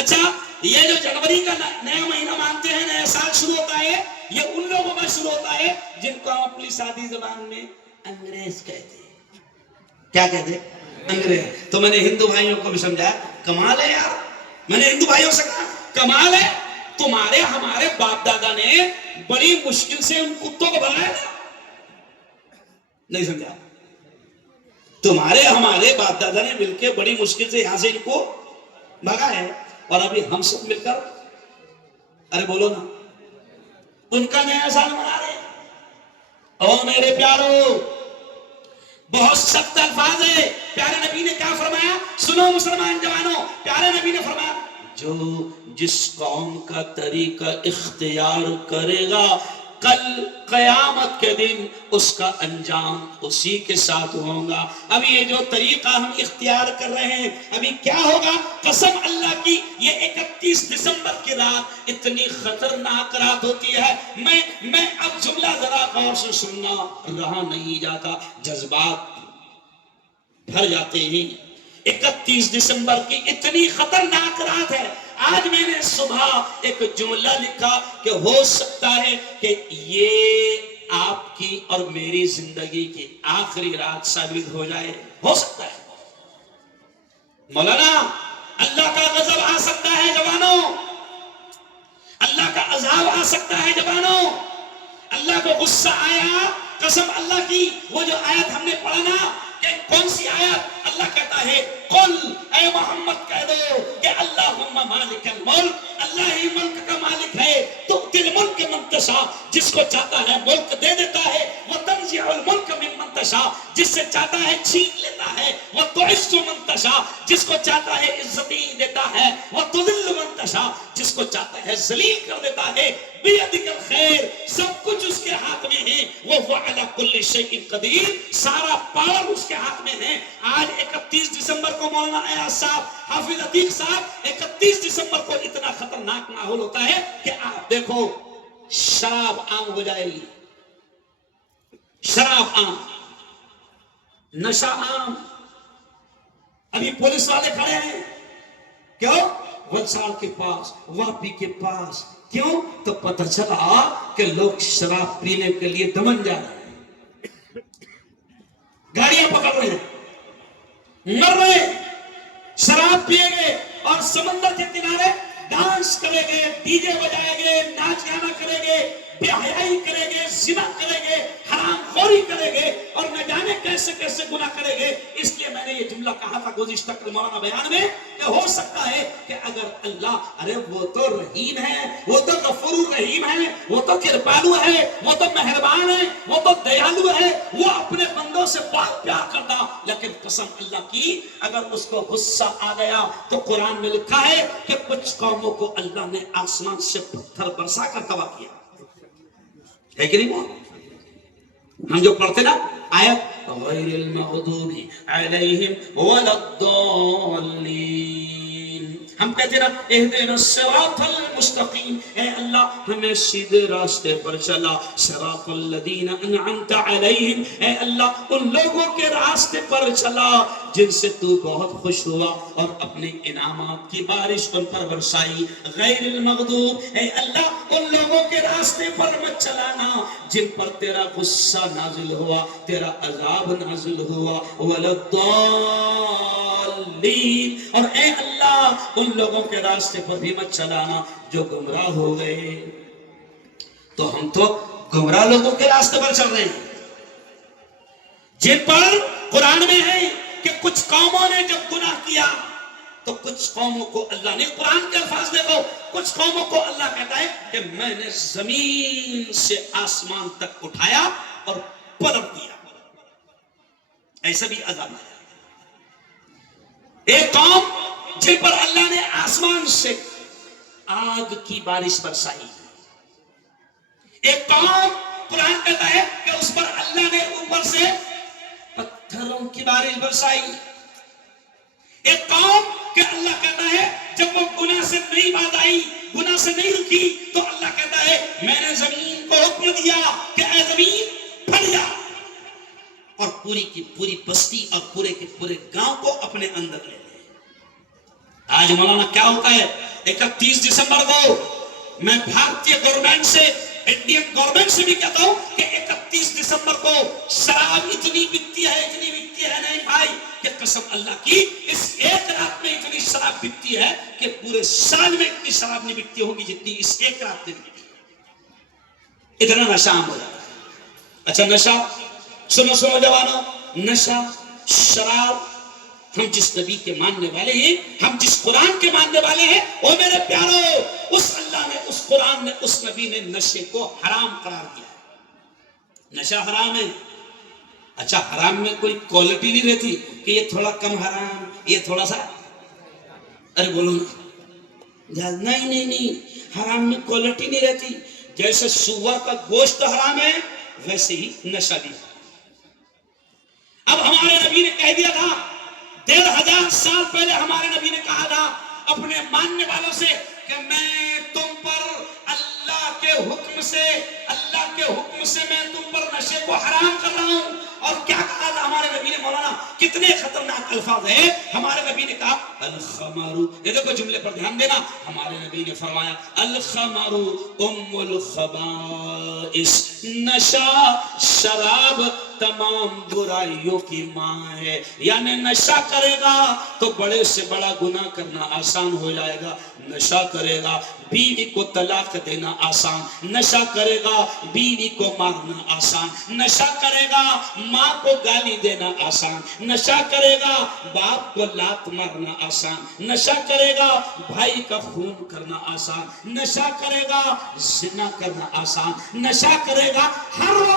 اچھا یہ جو جنوری کا نیا مہینہ مانتے ہیں نیا سال شروع ہوتا ہے، یہ ان لوگوں کا شروع ہوتا ہے جن کو ہم اپنی سادی زبان میں انگریز کہتے ہیں. کیا کہتے ہیں؟ انگریز. تو میں نے ہندو بھائیوں کو بھی سمجھایا کمال ہے یار. میں نے ہندو بھائیوں سے کہا کمال ہے، تمہارے ہمارے باپ دادا نے بڑی مشکل سے ان کتوں کو بھگایا تھا. نہیں سمجھا؟ تمہارے ہمارے باپ دادا نے مل کے بڑی مشکل سے یہاں سے ان کو بھگا ہے، اور ابھی ہم سب مل کر ارے بولو نا ان کا نیا سال منا رہے. اور میرے پیارو بہت سخت الفاظ ہے. پیارے نبی نے کیا فرمایا؟ سنو مسلمان جوانوں، پیارے نبی نے فرمایا جو جس قوم کا طریقہ اختیار کرے گا کل قیامت کے دن اس کا انجام اسی کے ساتھ ہوگا. ابھی یہ جو طریقہ ہم اختیار کر رہے ہیں ابھی کیا ہوگا؟ قسم اللہ کی یہ 31 دسمبر کی رات اتنی خطرناک رات ہوتی ہے. میں اب جملہ ذرا غور سے سننا، رہا نہیں جاتا، جذبات بھر جاتے ہیں. 31 دسمبر کی اتنی خطرناک رات ہے. آج میں نے صبح ایک جملہ لکھا کہ ہو سکتا ہے کہ یہ آپ کی اور میری زندگی کی آخری رات ثابت ہو جائے. ہو سکتا ہے مولانا. اللہ کا غضب آ سکتا ہے جوانوں، اللہ کا عذاب آ سکتا ہے جوانوں. اللہ کو غصہ آیا، قسم اللہ کی وہ جو آیت ہم نے پڑھا نا، کہ کون سی آیت؟ اللہ کہتا ہے قل اے محمد کہہ دو کہ اللہم مالک الملک، اللہ ہی ملک کا مالک ہے. تو تل ملک من تشاء، جس کو چاہتا ہے ملک دے دیتا ہے. وہ تنزع الملک ممن تشاء، جس سے چاہتا ہے چھین لیتا ہے. وہ تعز من تشاء، جس کو چاہتا ہے عزتی دیتا ہے. وہ تذل من تشاء، جس کو چاہتا ہے ذلیل کر دیتا ہے. بیدک الخیر، سب کچھ اس کے ہاتھ میں ہے. وہ علی کل شیء قدیر، سارا پاور اس کے ہاتھ میں ہے. آج 31 دسمبر کو مولانا ایاز صاحب، حافظ عتیق صاحب، 31 دسمبر کو اتنا خطرناک ماحول ہوتا ہے کہ آپ دیکھو شراب عام ہو جائے گی، شراب عام، نشہ عام. ابھی پولیس والے کھڑے ہیں کیوں؟ وچار کے پاس، واپی کے پاس. کیوں؟ تو پتہ چلا کہ لوگ شراب پینے کے لیے دمن جا رہے ہیں، گاڑیاں پکڑ رہے ہیں، مر رہے ہیں، شراب پیے گے اور سمندر کے کنارے ڈانس کریں گے، ڈی جے بجائیں گے، ناچ گانا کریں گے، بے حیائی کریں گے، زنا کریں گے، حرام خوری کریں گے، اور نہ جانے کیسے کیسے گناہ کریں گے. اس لیے میں نے یہ جملہ کہا تھا گزشتہ کل مولانا بیان میں کہ ہو سکتا ہے کہ اگر اللہ، ارے وہ تو رحیم ہے، وہ تو غفور الرحیم ہے، وہ تو کرپالو ہے، وہ تو مہربان ہے، وہ تو دیالو ہے، وہ اپنے بندوں سے بہت پیار کرتا. لیکن قسم اللہ کی اگر اس کو غصہ آ گیا تو قرآن میں لکھا ہے کہ کچھ قوموں کو اللہ نے آسمان سے پتھر برسا کر تباہ کیا. ہے کہ نہیں؟ ہم جو پڑھتے نا آیت غیر المغضوب علیہم ولا الضالین، ہم کہتے نا اہدنا الصراط المستقیم، اے اللہ ہمیں سیدھے راستے پر چلا. صراط الذین انعمت علیہم، اے اللہ ان لوگوں کے راستے پر چلا جن سے تو بہت خوش ہوا اور اپنے انعامات کی بارش ان پر برسائی. غیر المغضوب، اے اللہ ان لوگوں کے راستے پر مت چلانا جن پر تیرا غصہ نازل ہوا، تیرا عذاب نازل ہوا. ولا الضالین، اور اے اللہ ان لوگوں کے راستے پر بھی مت چلانا جو گمراہ ہو گئے. تو ہم تو گمراہ لوگوں کے راستے پر چل رہے ہیں جن پر قرآن میں ہے کہ کچھ قوموں نے جب گناہ کیا تو کچھ قوموں کو اللہ نے، قرآن کے الفاظ دیکھو، کچھ قوموں کو اللہ کہتا ہے کہ میں نے زمین سے آسمان تک اٹھایا اور پلٹ دیا. ایسا بھی عذاب ہے. ایک قوم جن پر اللہ نے آسمان سے آگ کی بارش برسائی. ایک قوم قرآن کہتا ہے کہ اس پر اللہ نے اوپر سے پتھروں کی بارش برسائی. ایک قوم کہ اللہ کہتا ہے جب وہ گناہ سے نہیں باز آئی، گناہ سے نہیں رکی، تو اللہ کہتا ہے میں نے زمین کو حکم دیا کہ اے زمین پھٹ جا، اور پوری کی پوری بستی اور پورے کے پورے گاؤں کو اپنے اندر لے لے. آج مولانا کیا ہوتا ہے، 31 دسمبر کو میں بھارتی گورنمنٹ سے، انڈین گورنمنٹ سے بھی کہتا ہوں کہ 31 دسمبر کو شراب اتنی بکتی ہے نہیں بھائی، کہ قسم اللہ کی اس ایک رات میں اتنی شراب بکتی ہے کہ پورے سال میں اتنی شراب نہیں بکتی ہوگی جتنی اس ایک رات میں بکتی ہے. اتنا نشہ عام ہو جاتا ہے. اچھا نشہ، سنو جوانوں، نشہ، شراب، ہم جس نبی کے ماننے والے ہیں، ہم جس قرآن کے ماننے والے ہیں، او میرے پیارو، اس اللہ نے، اس قرآن نے، اس نبی نے نشے کو حرام قرار دیا ہے. نشہ حرام ہے. اچھا حرام میں کوئی کوالٹی نہیں رہتی کہ یہ تھوڑا کم حرام، یہ تھوڑا سا، ارے بولو نا، نہیں، حرام میں کوالٹی نہیں رہتی. جیسے سور کا گوشت حرام ہے ویسے ہی نشہ بھی. اب ہمارے نبی نے کہہ دیا تھا، 1500 سال پہلے ہمارے نبی نے کہا تھا اپنے ماننے والوں سے کہ میں تم پر اللہ کے حکم سے میں تم پر نشے کو حرام کر رہا ہوں. اور کیا کہا تھا ہمارے نبی نے؟ مولانا کتنے خطرناک الفاظ ہیں. ہمارے نبی نے کہا الخمر، یہ دیکھو جملے پر دھیان دینا، ہمارے نبی نے فرمایا الخمر ام الخبائث، نشہ، شراب تمام برائیوں کی ماں ہے. یعنی نشہ کرے گا تو بڑے سے بڑا گناہ کرنا آسان ہو جائے گا. نشہ کرے گا بیوی کو طلاق دینا آسان، نشہ کرے گا بیوی کو مارنا آسان، نشہ کرے گا ماں کو گالی دینا آسان، نشہ کرے گا باپ کو لات مارنا آسان، نشہ کرے گا بھائی کا خون کرنا آسان، نشہ کرے گا زنا کرنا آسان، نشہ کرے گا ہر وہ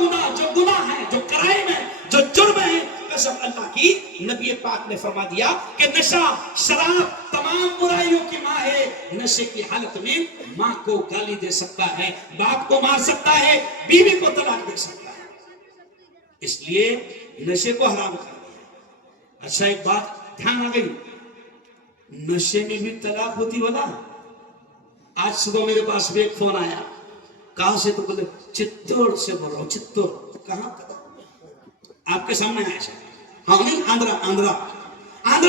گناہ جو گناہ ہے، جو کرائم ہے، جو جرم ہے. قسم اللہ کی، نبی پاک نے فرما دیا کہ نشہ، شراب تمام برائیوں کی ماں ہے. نشے کی حالت میں ماں کو گالی دے سکتا ہے، باپ کو مار سکتا ہے، بیوی کو طلاق دے سکتا ہے. اس لیے نشے کو حرام کر دیا. اچھا ایک بات دھیان آ گئی، نشے میں بھی طلاق ہوتی والا. آج صبح میرے پاس بھی ایک فون آیا، کہاں سے؟ تو بولے چتور سے بول رہا ہوں. چتور کہاں؟ آپ کے سامنے آیا ہے. ہاں نہیں، آندھرا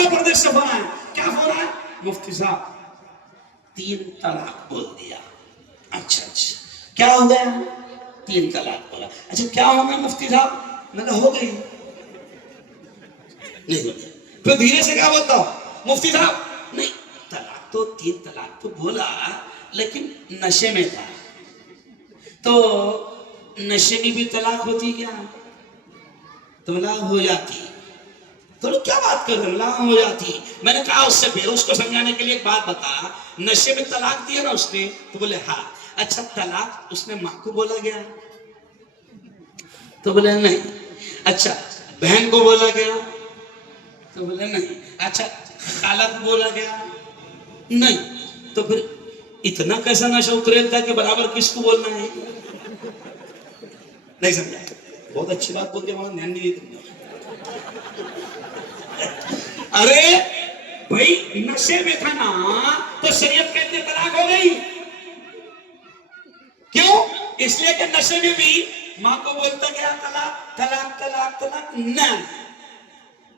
پردیش سے فون آیا. کیا فون آیا؟ مفتی صاحب 3 طلاق بول دیا. اچھا کیا ہو گیا؟ 3 طلاق بولا. اچھا کیا ہوگا مفتی صاحب؟ میں کہا ہو گئی. نہیں ہو گیا. پھر دھیرے سے کیا بولتا ہوں؟ مفتی صاحب نہیں، طلاق تو 3 طلاق تو بولا لیکن نشے میں تھا. تو نشے میں بھی طلاق ہوتی کیا؟ تو لا ہو جاتی. تو کیا بات کر رہے؟ لا ہو جاتی. میں نے کہا اس سے پھر اس کو سمجھانے کے لیے ایک بات بتا، نشے میں طلاق دیا نا اس نے؟ تو بولے ہاں. اچھا طلاق اس نے ماں کو بولا گیا؟ تو بولے نہیں. اچھا بہن کو بولا گیا؟ تو بولے نہیں. اچھا خالہ کو بولا گیا؟ نہیں. تو پھر اتنا کیسا نشہ اتریل تھا کہ برابر کس کو بولنا ہے؟ نہیں سمجھا. بہت اچھی بات بول کے وہاں دھیان نہیں دیتے. ارے بھائی نشے میں تھا نا تو شریعت کہتے ہیں طلاق ہو گئی. کیوں؟ اس لیے کہ نشے میں بھی ماں کو بولتا گیا طلاق طلاق طلاق طلاق نہیں،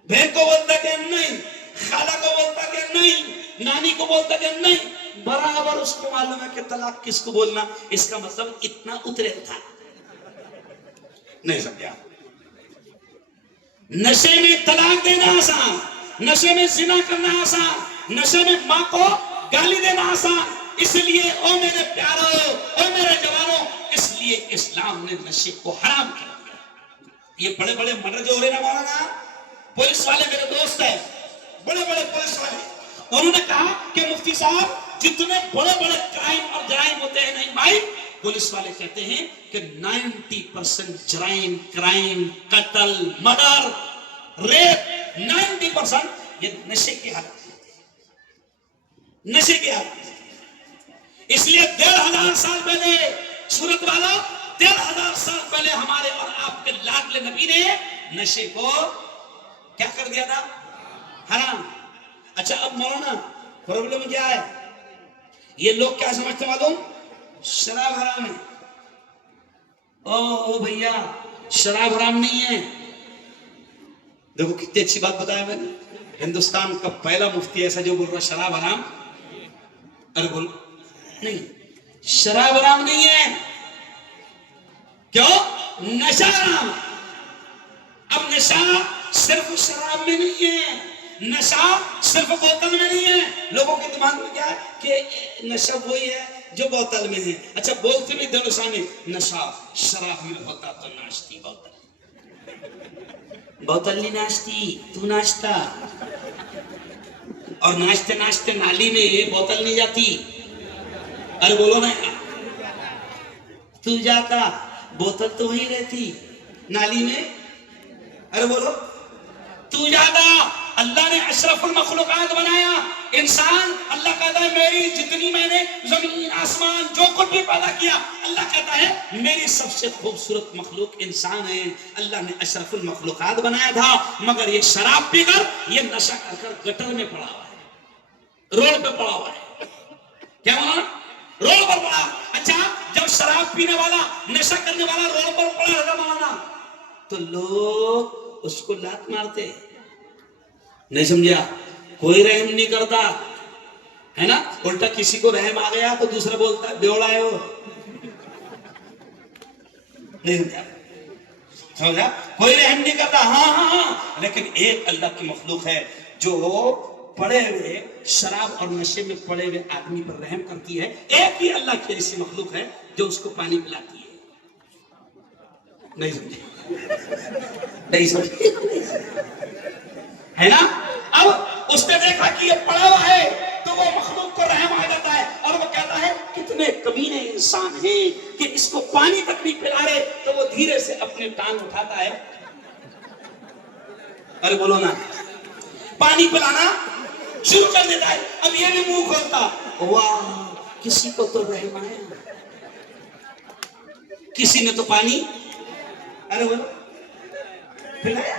بہن کو بولتا گیا نہیں، خالہ کو بولتا گیا نہیں، نانی کو بولتا گیا نہیں. برابر اس کو معلوم ہے کہ طلاق کس کو بولنا. اس کا مطلب اتنا اترے تھا. نہیں سمجھا. نشے میں طلاق دینا آسان، نشے میں زنا کرنا آسان، نشے میں ماں کو گالی دینا آسان. اس لیے او میرے پیارو، او میرے لیے اسلام نے نشے کو حرام کر دیا. یہ بڑے بڑے مرڈر جو ہو رہے نا مولانا, پولیس والے میرے دوست ہیں, بڑے بڑے پولیس والے, انہوں نے کہا کہ مفتی صاحب جتنے بڑے بڑے کرائم اور جرائم ہوتے ہیں نہیں بھائی, پولیس والے کہتے ہیں کہ 90% جرائم, کرائم, قتل, مرڈر, ریپ 90% یہ نشے کی حالت ہے, نشے کی حالت ہے. اس لیے 1500 سال پہلے سورت والا 1500 سال پہلے ہمارے اور آپ کے لاڈلے نبی نے نشے کو کیا کر دیا تھا؟ حرام. اچھا اب مولانا پرابلم کیا ہے؟ یہ لوگ کیا سمجھتے معلوم؟ شراب حرام ہے. او بھیا شراب حرام نہیں ہے. دیکھو کتنی اچھی بات بتایا میں نے, ہندوستان کا پہلا مفتی ایسا جو بول رہا شراب حرام. ارے بول نہیں, شراب حرام نہیں ہے. کیوں؟ نشہ حرام. اب نشہ صرف شراب میں نہیں ہے, نشہ صرف بوتل میں نہیں ہے. لوگوں کے دماغ میں کیا ہے کہ نشہ وہی ہے جو بوتل میں ہے. اچھا بولتے بھی دلوسانے نشہ شراب میں ہوتا تو ناشتی بوتل, بوتل نہیں ناشتی تو ناشتا, اور ناشتے ناشتے نالی میں بوتل نہیں جاتی. ارے بولو نا, تو جاتا بوتل تو وہی رہتی نالی میں. ارے بولو تو جاتا. اللہ نے اشرف المخلوقات بنایا انسان. اللہ کہتا ہے میری جتنی میں نے زمین آسمان جو کچھ بھی پیدا کیا, اللہ کہتا ہے میری سب سے خوبصورت مخلوق انسان ہے. اللہ نے اشرف المخلوقات بنایا تھا, مگر یہ شراب پی کر, یہ نشہ کر کر گٹر میں پڑا ہوا ہے, روڈ پہ پڑا ہوا ہے. کیا ہونا؟ روڈ پر پڑا. اچھا جب شراب پینے والا, نشہ کرنے والا روڈ پر پڑا رہتا مولانا, تو لوگ اس کو لات مارتے. نہیں سمجھا؟ کوئی رحم نہیں کرتا ہے نا. الٹا کسی کو رحم آ گیا تو دوسرا بولتا ہے بیوڑا ہے وہ. نہیں سمجھا؟ کوئی رحم نہیں کرتا. ہاں لیکن ایک اللہ کی مخلوق ہے جو پڑے ہوئے شراب اور نشے میں پڑے ہوئے آدمی پر رحم کرتی ہے. ایک ہی اللہ کی ایسی مخلوق ہے جو اس کو پانی پلاتی ہے. نہیں سمجھے؟ نہیں سمجھے ہے نا. اب اس نے دیکھا کہ یہ پڑا ہوا ہے تو وہ مخلوق کو رحم آ جاتا ہے, اور وہ کہتا ہے کتنے کمینے انسان ہیں کہ اس کو پانی تک نہیں پلا رہے, تو وہ دھیرے سے اپنے ٹانگ اٹھاتا ہے. ارے بولو نا, پانی پلانا شروع کر دیتا ہے. اب یہ بھی منہ کھولتا, واہ کسی کو تو رحم آیا, کسی نے تو پانی ارے بولو پلایا.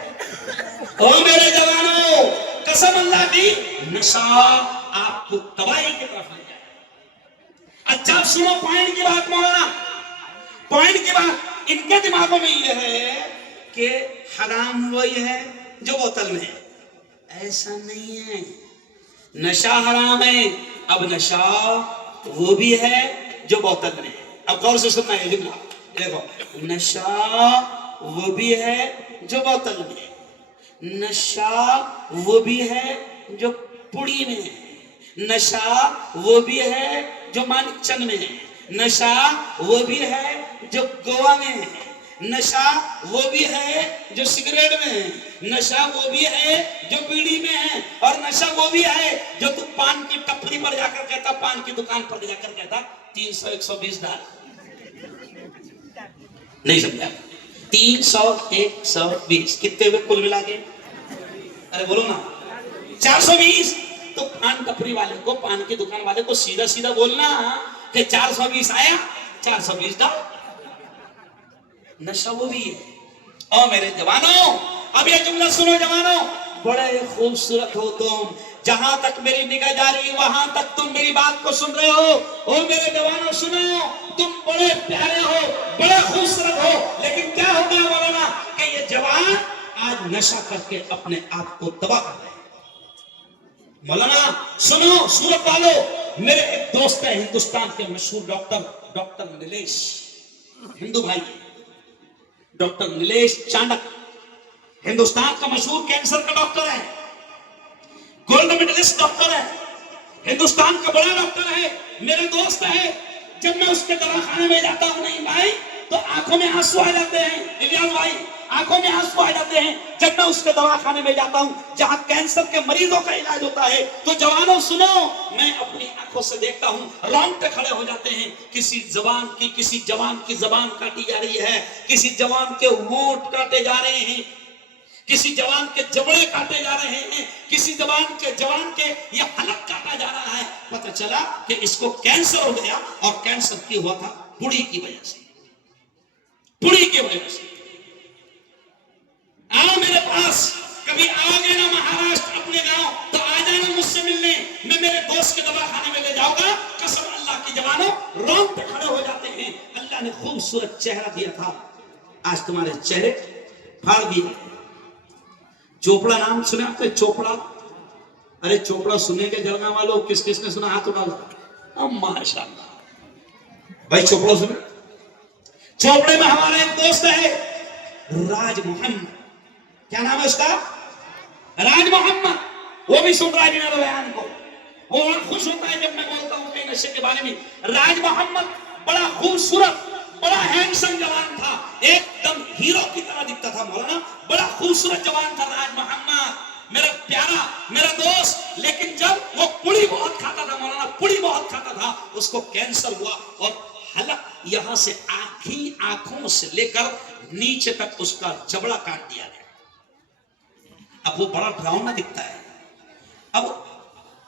او میرے جوانوں, قسم اللہ کی نشہ آپ کو تباہی کی طرف لے جائے. اچھا سنو پوائنٹ کی بات مولانا, پوائنٹ کی بات. ان کے دماغوں میں یہ ہے کہ حرام وہی ہے جو بوتل میں ہے. ایسا نہیں ہے, نشہ حرام ہے. اب نشہ وہ بھی ہے جو بوتل میں ہے. اب غور سے سننا ہے جملہ, دیکھو نشہ وہ بھی ہے جو بوتل میں ہے, نشہ وہ بھی ہے جو پڑی میں ہے, نشہ وہ بھی ہے جو مانک چند میں ہے, نشہ وہ بھی ہے جو گوا میں ہے, نشہ وہ بھی ہے جو سگریٹ میں ہے, نشہ وہ بھی ہے جو بیڑی میں ہے, اور نشہ وہ بھی ہے جو تو پان کی ٹپری پر جا کر کہتا, پان کی دکان پر جا کر کہتا 300 120 ڈال. نہیں سمجھا؟ 300 120 کتنے ہوئے کل ملا کے؟ ارے بولو نا 420. تو پان ٹپری والے کو, پان کی دکان والے کو سیدھا سیدھا بولنا کہ 420 آیا 420 ڈال. نشہ وہ بھی ہے. او میرے جوانوں, اب یہ جملہ سنو جوانوں, بڑے خوبصورت ہو تم, جہاں تک میری نگاہ جا رہی وہاں تک تم میری بات کو سن رہے ہو. او میرے جوانوں سنو, تم بڑے پیارے ہو, بڑے خوبصورت ہو, لیکن کیا ہو گیا مولانا کہ یہ جوان آج نشہ کر کے اپنے آپ کو تباہ کر رہے ہیں. مولانا سنو سورت والوں, میرے ایک دوست ہے ہندوستان کے مشہور ڈاکٹر نیلیش, ہندو بھائی, ڈاکٹر نیلیش چانڈک, ہندوستان کا مشہور کینسر کا ڈاکٹر ہے, گولڈ میڈلسٹ ڈاکٹر ہے, ہندوستان کا بڑا ڈاکٹر ہے, میرے دوست ہے. جب میں اس کے دواخانے میں جاتا ہوں نہیں بھائی آنکھوں میں آنسو آ جاتے ہیں الیاس بھائی، آنکھوں میں آنسو آ جاتے ہیں جب میں اس کے دواخانے میں جاتا ہوں جہاں کینسر کے مریضوں کا علاج ہوتا ہے. تو جوانوں سنو، میں اپنی آنکھوں سے دیکھتا ہوں، رونگٹے کھڑے ہو جاتے ہیں. کسی جوان کی زبان کاٹی جا رہی ہے، کسی جوان کے ہونٹ کاٹے جا رہے ہیں، کسی جوان کے جبڑے کاٹے جا رہے ہیں، کسی جوان کے یہ حلق کاٹا جا رہا ہے. پتہ چلا کہ اس کو کینسر ہو گیا، اور کینسر کی ہوا تھا پوڑی کی وجہ سے. پوڑی کی وجہ سے. آؤ میرے پاس، کبھی آؤ گے نا مہاراشٹر اپنے گاؤں تو آ جانا مجھ سے ملنے، میں میرے دوست کے دواخانے میں لے جاؤں گا. قسم اللہ کی جوانوں رونگٹے کھڑے ہو جاتے ہیں. اللہ نے خوبصورت چہرہ دیا تھا، آج تمہارے چہرے پھاڑ دیے. چوپڑا نام سنے آپ نے؟ چوپڑا، ارے چوپڑا سنے کے جلگاں والوں کس کس نے سنا؟ ہاتھ اٹھا لو. ماشاء اللہ بھائی، چوپڑا سنے؟ چوپڑے میں ہمارا ایک دوست ہے راج محمد. کیا نام ہے اس کا؟ راج محمد. وہ بھی سن رہا ہے میرے بیان کو. وہ بڑا خوش ہوتا ہے جب میں بولتا ہوں کہ نشے کے بارے میں. راج محمد بڑا خوبصورت، بڑا ہینڈسم جوان تھا، ایک دم ہیرو کی طرح دکھتا تھا. مولانا بڑا خوبصورت جوان تھا راج محمد، میرا پیارا، میرا دوست. لیکن جب وہ پوڑی بہت کھاتا تھا مولانا، پوڑی بہت کھاتا تھا، اس کو کینسر ہوا اور حلق یہاں سے آنکھوں سے لے کر نیچے تک اس کا جبڑا کاٹ دیا گیا. اب وہ بڑا ڈراؤنا دکھتا ہے. اب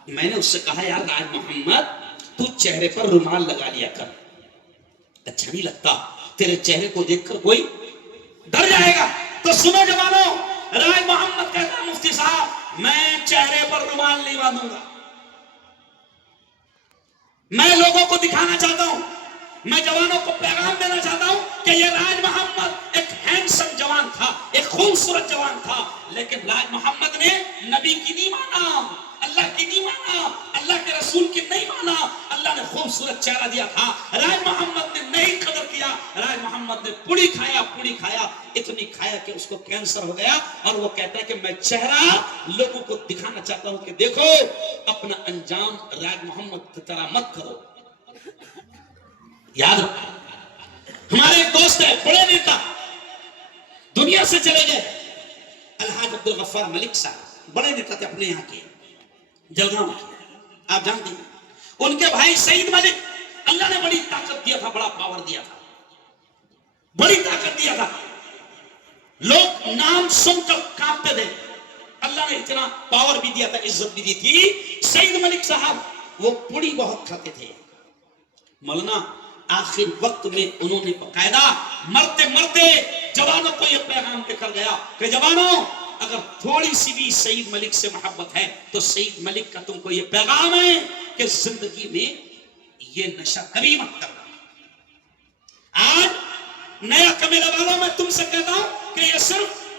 میں نے اس سے کہا یار راج محمد، تو چہرے پر رومال لگا لیا کر، اچھا نہیں لگتا، تیرے چہرے کو دیکھ کر کوئی ڈر جائے گا. تو سنو جوانوں، راج محمد کہتا ہے مفتی صاحب میں چہرے پر رومال نہیں باندھوں گا. میں لوگوں کو دکھانا چاہتا ہوں، میں جوانوں کو پیغام دینا چاہتا ہوں کہ یہ راج محمد ایک ہینڈسم جوان تھا، ایک خوبصورت جوان تھا، لیکن راج محمد نے نبی کی نہیں مانا، اللہ کی نہیں مانا، اللہ کے رسول کی نہیں مانا. اللہ نے خوبصورت چہرہ دیا تھا، راج محمد نے نہیں قدر کیا. راج محمد نے پوڑی کھایا، اتنی کھایا کہ اس کو کینسر ہو گیا. اور وہ کہتا ہے کہ میں چہرہ لوگوں کو دکھانا چاہتا ہوں کہ دیکھو اپنا انجام راج محمد کی طرح مت کرو. یاد رکھو، ہمارے ایک دوست ہے بڑے نیتا، دنیا سے چلے گئے، الحاج عبدالغفار ملک صاحب، بڑے نیتا تھے اپنے یہاں کے جلگاؤں کے، آپ جانتے ہیں. ان کے بھائی سعید ملک، اللہ نے بڑی طاقت دیا تھا، بڑا پاور دیا تھا، بڑی طاقت دیا تھا، لوگ نام سن کر کانپتے تھے. اللہ نے اتنا پاور بھی دیا تھا، عزت بھی دی تھی. سعید ملک صاحب وہ پوڑی بہت کھاتے تھے. مولانا آخر وقت میں انہوں نے باقاعدہ مرتے مرتے جوانوں کو یہ پیغام دے کر گیا کہ جوانوں اگر تھوڑی سی بھی سعید ملک سے محبت ہے تو سعید ملک کا تم کو یہ پیغام ہے کہ زندگی میں یہ نشہ کبھی مت کرنا. آج نیا کمیلا والوں میں تم سے کہتا ہوں کہ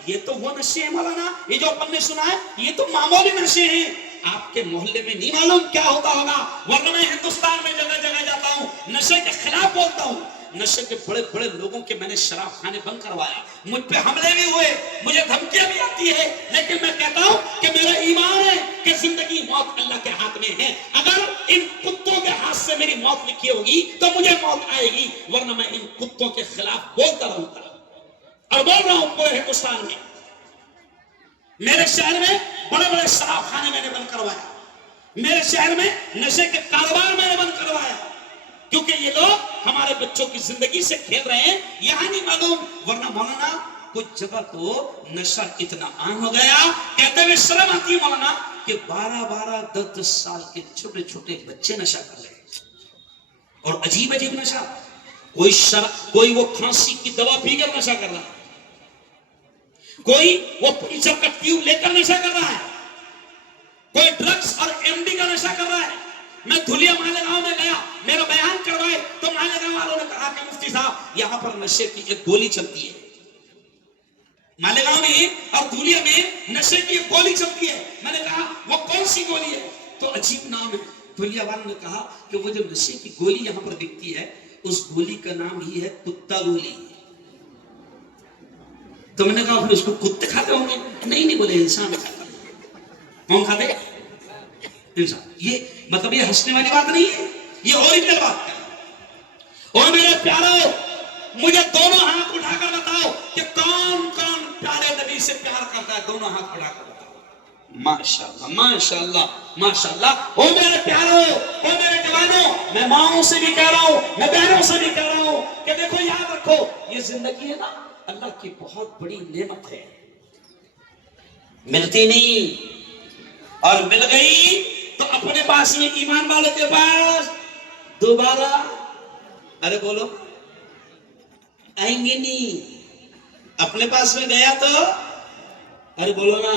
یہ تو وہ نشے ہیں مولانا، یہ جو اپن نے سنا ہے یہ تو معمولی نشے ہیں. آپ کے محلے میں نہیں معلوم کیا ہوتا ہوگا، ورنہ میں ہندوستان میں جگہ جگہ جاتا ہوں، نشے کے خلاف بولتا ہوں. نشے کے بڑے بڑے لوگوں کے میں نے شراب خانے بند کروایا، مجھ پہ حملے بھی ہوئے، مجھے دھمکیاں بھی آتی ہے، لیکن میں کہتا ہوں کہ میرا ایمان ہے کہ زندگی موت اللہ کے ہاتھ میں ہے. اگر ان کتوں کے ہاتھ سے میری موت لکھی ہوگی تو مجھے موت آئے گی، ورنہ میں ان کتوں کے خلاف بولتا رہوں گا. اور بول رہا ہوں پورے ہندوستان میں، میرے شہر میں بڑے بڑے شراب خانے میں نے بند کروایا، میرے شہر میں نشے کے کاروبار میں نے بند کروایا، کیونکہ یہ لوگ ہمارے بچوں کی زندگی سے کھیل رہے ہیں، یہاں نہیں معلوم. ورنہ مولانا کچھ جگہ تو نشہ اتنا عام ہو گیا، کہتے ہوئے شرم آتی ہے مولانا کہ 12 10 سال کے چھوٹے چھوٹے بچے نشہ کر رہے ہیں، اور عجیب عجیب نشہ. کوئی وہ کھانسی کی دوا پی کر نشہ کر رہا ہے، کوئی وہ پنچر کا ٹیوب لے کر نشہ کر رہا ہے، کوئی ڈرگز اور ایم ڈی کا نشہ کر رہا ہے. میں دھولیا مالیگاؤں میں گیا، میرا بیان کروائے تو مالیگاؤں والوں نے کہا کہ مفتی صاحب یہاں پر نشے کی ایک گولی چلتی ہے، مالیگاؤں میں اور دھولیا میں نشے کی ایک گولی چلتی ہے. میں نے کہا وہ کون سی گولی ہے؟ تو عجیب نام ہے. دھولیا والوں نے کہا کہ وہ جو نشے کی گولی یہاں پر بکتی ہے اس گولی کا نام ہی ہے کتا گولی. تو میں نے کہا اس کو کتے کھاتے ہوں گے؟ نہیں بولے انسان کھاتے. کون کھاتے؟ انسان. یہ مطلب یہ ہنسنے والی بات نہیں ہے، یہ اوریجنل بات ہے. اور میرے پیارو، مجھے دونوں ہاتھ پیار کرتا ہے دونوں ہاتھ بڑھا کر بتاؤ. ماشاءاللہ ماشاءاللہ ماشاءاللہ. او میرے پیارو، او میرے جوانوں، میں ماؤں سے بھی کہہ رہا ہوں، میں بہنوں سے بھی کہہ رہا ہوں کہ دیکھو یاد رکھو، یہ زندگی ہے نا اللہ کی بہت بڑی نعمت ہے، ملتی نہیں، اور مل گئی تو اپنے پاس میں ایمان والوں کے پاس دوبارہ ارے بولو آئیں گے نہیں. اپنے پاس میں گیا تو ارے بولو نا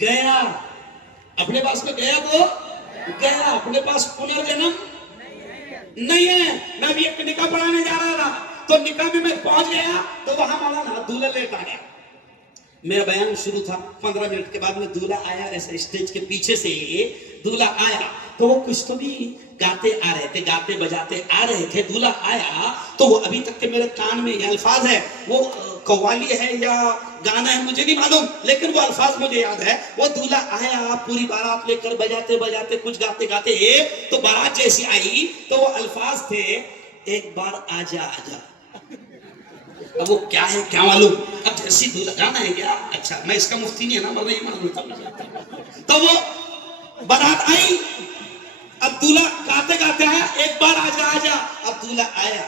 گیا، اپنے پاس میں گیا تو گیا، اپنے پاس پنرجنم نہیں ہے. میں بھی ایک نکاح پڑھانے جا رہا تھا تو نکاح میں پہنچ گیا تو وہاں مولانا دولہا لیٹ آ گیا. میرا بیان شروع تھا، 15 منٹ کے بعد میں دولہا آیا، ایسے اسٹیج کے پیچھے سے دولہا آیا تو وہ کچھ تو بھی گاتے آ رہے تھے، گاتے بجاتے آ رہے تھے. دولہا آیا تو وہ ابھی تک کہ میرے کان میں یہ الفاظ ہے، وہ قوالی ہے یا گانا ہے مجھے نہیں معلوم، لیکن وہ الفاظ مجھے یاد ہے. وہ دولہا آیا پوری بارات لے کر بجاتے بجاتے کچھ گاتے گاتے تو بارات جیسی آئی تو وہ الفاظ تھے ایک بار آجا آجا. اب وہ کیا ہے کیا معلوم، اب جیسی دولہا گانا ہے کیا، اچھا میں اس کا مفتی نہیں ہے نا، مگر نہیں معلوم. تو وہ بارات آئی، اب دولہا گاتے گاتے آیا ایک بار آجا آجا. اب دولہا آیا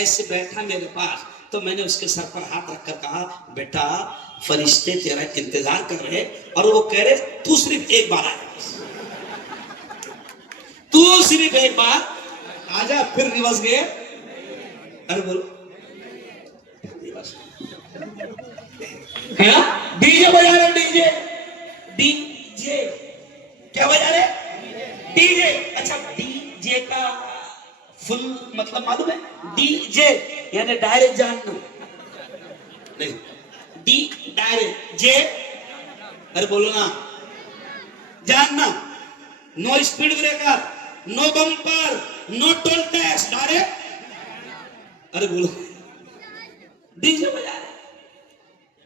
ایسے بیٹھا میرے پاس تو میں نے اس کے سر پر ہاتھ رکھ کر کہا بیٹا فرشتے تیرا انتظار کر رہے، اور وہ کہہ رہے تو صرف ایک بار آجا، تو صرف ایک بار آجا. پھر ریورس گئے، ارے بولو ڈی جے بجا رہے، ڈی جے ڈی جے کیا بجا رہے، ڈی جے. اچھا ڈی جے کا فل مطلب معلوم ہے، ڈی جے یعنی ڈائریکٹ جاننا نہیں، ڈی ڈائریکٹ، جے ارے بولو نا جاننا. نو اسپیڈ بریکر، نو بمپر، نو ٹول ٹیکس، ڈائریکٹ. ارے بولو ڈی جے بجا رہے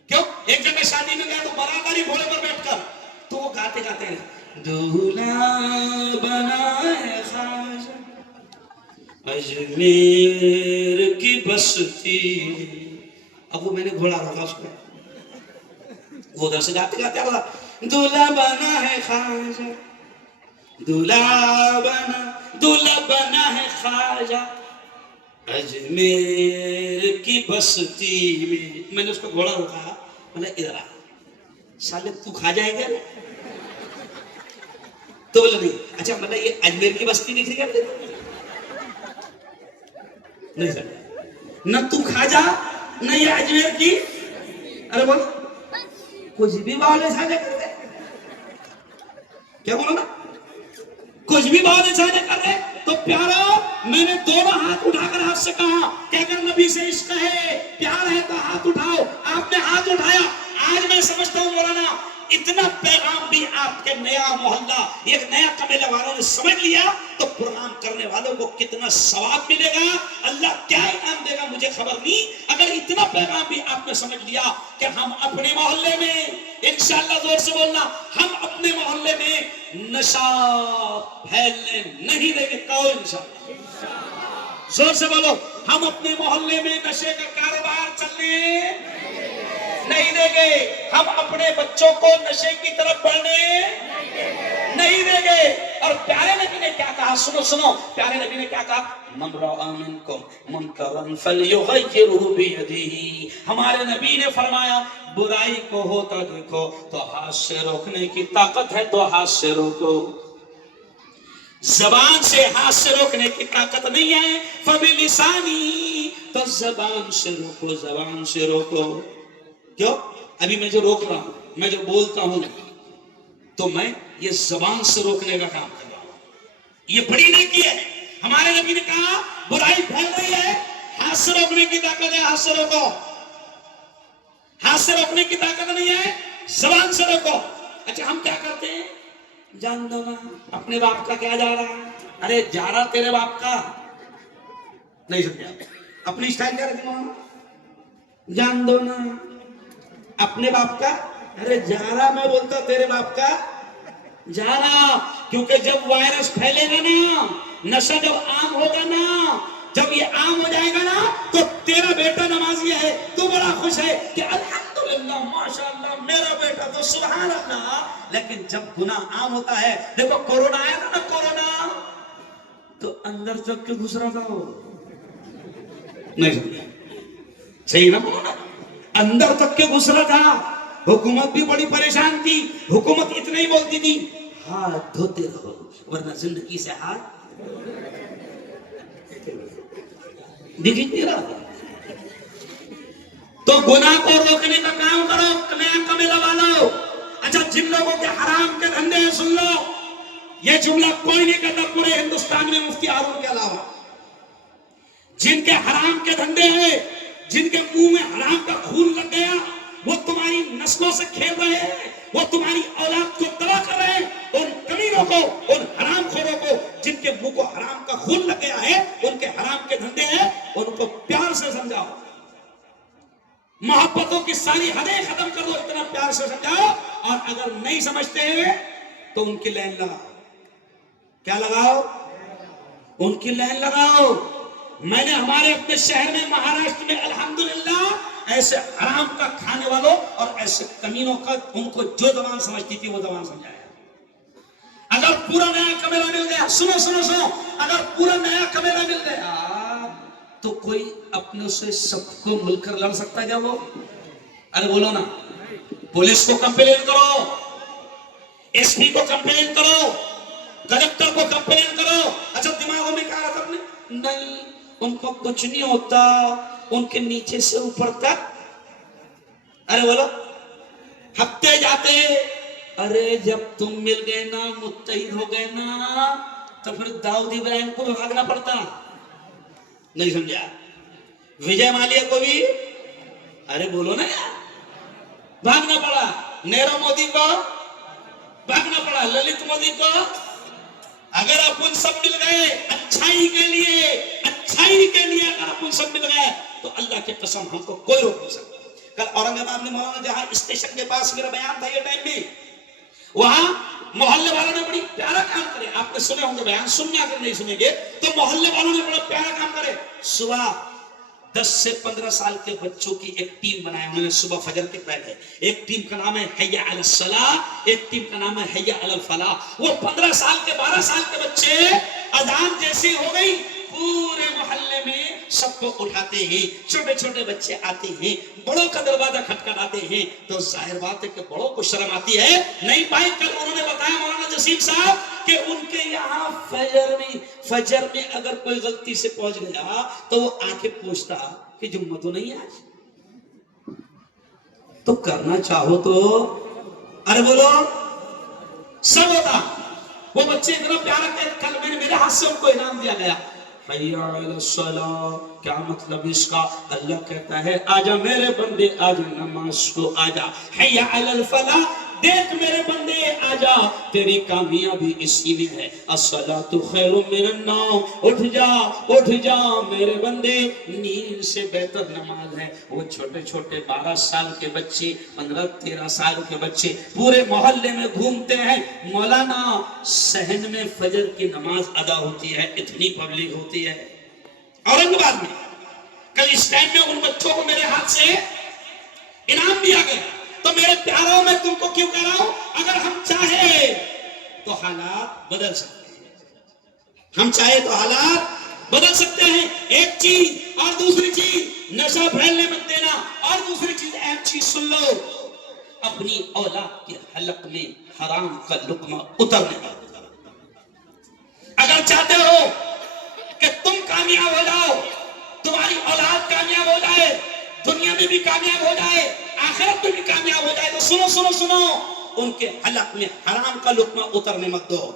کیوں. ایک جگہ شادی میں گیا تو بارات آئی گھوڑے پر بیٹھ کر تو وہ گاتے گاتے ہیں دولہا بنا ہے خواجہ اجمیر کی بستی. اب وہ میں نے گھوڑا رکھا اس کو، وہ ادھر سے گاتے گاتے آ رہا دولہا بنا ہے خواجہ، دولہا بنا ہے خواجہ اجمیر کی بستی میں. میں نے اس کو گھوڑا روکا، بولا ادھر آ سالے تو کھا جائے گا تو بولا نہیں. اچھا مطلب یہ اجمیر کی بستی دکھ رہی ہے نہیں سر، نہ تو کھا جا نہ یہ اجمیر کی. ارے بول کچھ بھی باولے ساجے کر دے، کیا بولا نا کچھ بھی باولے ساجے کر دے. تو پیارو میں نے دونوں ہاتھ اٹھا کر آپ سے کہا کہ اگر نبی سے عشق ہے پیار ہے تو ہاتھ اٹھاؤ. آپ نے ہاتھ اٹھایا. آج میں سمجھتا ہوں مولانا اتنا پیغام بھی آپ کے نیا محلہ ایک نیا قبیلہ والوں نے سمجھ لیا تو پروگرام کرنے والوں کو کتنا ثواب ملے گا، اللہ کیا انعام دے گا مجھے خبر نہیں. اگر اتنا پیغام بھی آپ نے سمجھ لیا کہ ہم اپنے محلے میں انشاءاللہ، زور سے بولنا، ہم اپنے محلے میں نشہ پھیلنے نہیں دیں گے. کہو انشاءاللہ، زور سے بولو، ہم اپنے محلے میں نشے کا کاروبار چلنے نہیں دیں گے، ہم اپنے بچوں کو نشے کی طرف بڑھنے نہیں دیں گے. اور پیارے نبی نے کیا کہا، سنو سنو، پیارے نبی نے کیا کہا، من رأى منکم منکرا فلیغیرہ بیدہ. ہمارے نبی نے فرمایا برائی کو ہوتا دیکھو تو ہاتھ سے روکنے کی طاقت ہے تو ہاتھ سے روکو. زبان سے ہاتھ سے روکنے کی طاقت نہیں ہے، فبلسانی، تو زبان سے روکو، زبان سے روکو. کیوں؟ ابھی میں جو روک رہا ہوں، میں جو بولتا ہوں تو میں یہ زبان سے روکنے کا کام کر رہا ہوں. یہ بڑی نیکی ہے. ہمارے نبی نے کہا برائی پھیل رہی ہے، ہاتھ سے روکنے کی طاقت ہے، ہاتھ سے روکو. ہاتھ سے روکنے کی طاقت نہیں ہے، زبان سے روکو. اچھا ہم کیا کرتے ہیں، جان دو نا اپنے باپ کا کیا جا رہا ہے، ارے جا رہا تیرے باپ کا نہیں سمجھا. اپنی اسٹائل کیا رکھنا، جان دو نا اپنے باپ کا، ارے جا رہا میں بولتا تیرے باپ کا جا رہا. کیونکہ جب وائرس پھیلے گا نا، نشہ جب عام ہوگا نا، جب یہ عام ہو جائے گا نا تو تیرا بیٹا نمازی ہے تو بڑا خوش ہے کہ الحمدللہ اللہ ماشاء اللہ میرا بیٹا تو سبحان اللہ. لیکن جب گناہ عام ہوتا ہے، دیکھو کورونا آیا تھا نا، کورونا تو اندر تک کے گھس رہا تھا وہ، نہیں سمجھا صحیح نا، بولو نا، اندر تک کے گھس رہا تھا. حکومت بھی بڑی پریشان تھی. حکومت اتنا ہی بولتی تھی ہاتھ دھوتے رہو ورنہ زندگی سے ہاتھ دکھ نہیں رہا. تو گناہ کو روکنے کا کام کرو، نیا کمیلا والو. اچھا جن لوگوں کے حرام کے دھندے ہیں سن لو، یہ جملہ کوئی نہیں کرتا پورے ہندوستان میں مفتی ہارون کے علاوہ. جن کے حرام کے دھندے ہیں، جن کے منہ میں حرام کا خون لگ گیا، وہ تمہاری نسلوں سے کھیل رہے ہیں، وہ تمہاری اولاد کو تباہ کر رہے ہیں. ان کمینوں کو، ان حرام خوروں کو جن کے منہ کو حرام کا خون لگ گیا ہے، ان کے حرام کے دھندے ہیں، ان کو پیار سے سمجھاؤ. محبتوں کی ساری حدیں ختم کر دو، اتنا پیار سے سمجھاؤ. اور اگر نہیں سمجھتے ہیں تو ان کی لائن لگاؤ. کیا لگاؤ؟ ان کی لائن لگاؤ. میں نے ہمارے اپنے شہر میں مہاراشٹر میں الحمدللہ ایسے حرام کا کھانے والوں اور ایسے کمینوں کا ان کو جو زبان سمجھتی تھی وہ زبان سمجھایا. اگر پورا نیا کمیرہ مل گیا، سنو سنو سنو، اگر پورا نیا کمیرہ مل گیا تو کوئی اپنے سے سب کو مل کر لڑ سکتا ہے کیا وہ؟ ارے بولو نا. پولیس کو کمپلین کرو، ایس پی کو کمپلین کرو، کلکٹر کو کمپلین کرو. اچھا دماغوں میں کیا رہتا اپنے؟ نہیں ان کو کچھ نہیں ہوتا، ان کے نیچے سے اوپر تک. ارے بولو، ہفتے جاتے. ارے جب تم مل گئے نا، متحد ہو گئے نا، تو پھر داؤد ابراہیم کو بھی بھاگنا پڑتا. نہیں سمجھا؟ وجے مالیا کو بھی، ارے بولو نا یار، بھاگنا پڑا. نیرو مودی کو بھاگنا پڑا، للت مودی کو. اگر اپن سب مل گئے اچھائی کے لیے، اچھائی کے لیے اگر اپن سب مل گئے تو اللہ کی قسم ہم کو کوئی روک نہیں سکتا. کل اورنگ آباد میں مولانا جہاں اسٹیشن کے پاس میرا بیان تھا یہ ٹائم میں، وہاں محلے والوں نے بڑی پیارا کام کرے. آپ نے سنے ہوں گے بیان، سننے اگر نہیں سنیں گے تو محلے والوں نے بڑا پیارا کام کرے. صبح 10 سے 15 سال کے بچوں کی ایک ٹیم بنایا انہوں نے صبح فجر کے پہلے. ایک ٹیم کا نام ہے حی علی الصلاۃ، ایک ٹیم کا نام ہے حی علی الفلاح. وہ 15 سال کے 12 سال کے بچے اذان جیسی ہو گئی، پورے محلے میں سب کو اٹھاتے ہیں. چھوٹے چھوٹے بچے آتے ہیں، بڑوں کا دروازہ کھٹکھٹاتے ہیں. تو ظاہر بات ہے کہ بڑوں کو شرم آتی ہے. نہیں بھائی، کل انہوں نے بتایا مولانا جسیم صاحب کہ ان کے یہاں فجر میں اگر کوئی غلطی سے پہنچ گیا تو وہ آ کے پوچھتا کہ جمعہ تو نہیں آج، تو کرنا چاہو تو ارے بولو سب ہوتا. وہ بچے اتنا پیارا کہ کل میں نے میرے ہاتھ سے ان کو انعام دیا گیا. حی علی الصلاۃ، کیا مطلب اس کا؟ اللہ کہتا ہے آجا میرے بندے، آجا نماز کو آجا. حی علی الفلاح، دیکھ میرے بندے آجا، تیری کامیابی اسی میں ہے. الصلاۃ خیر من النوم، اٹھ جا اٹھ جا میرے بندے، نیند سے بہتر نماز ہے. وہ چھوٹے چھوٹے 12 سال کے بچے، 15-13 سال کے بچے پورے محلے میں گھومتے ہیں. مولانا صحن میں فجر کی نماز ادا ہوتی ہے، اتنی پبلک ہوتی ہے. اورنگ آباد میں کل اس ٹائم میں ان بچوں کو میرے ہاتھ سے انعام دیا گیا. تو میرے پیاروں میں تم کو کیوں کہہ رہا ہوں، اگر ہم چاہے تو حالات بدل سکتے ہیں. ہم چاہے تو حالات بدل سکتے ہیں. ایک چیز اور دوسری چیز، نشہ پھیلنے مت دینا. اور دوسری چیز اہم چیز سن لو، اپنی اولاد کے حلق میں حرام کا لقمہ اترنے کا. اگر چاہتے ہو کہ تم کامیاب ہو جاؤ، تمہاری اولاد کامیاب ہو جائے، دنیا میں بھی کامیاب ہو جائے، آخرت میں بھی کامیاب ہو جائے، تو سنو سنو سنو، ان کے حلق میں حرام کا لقمہ اترنے مت دو.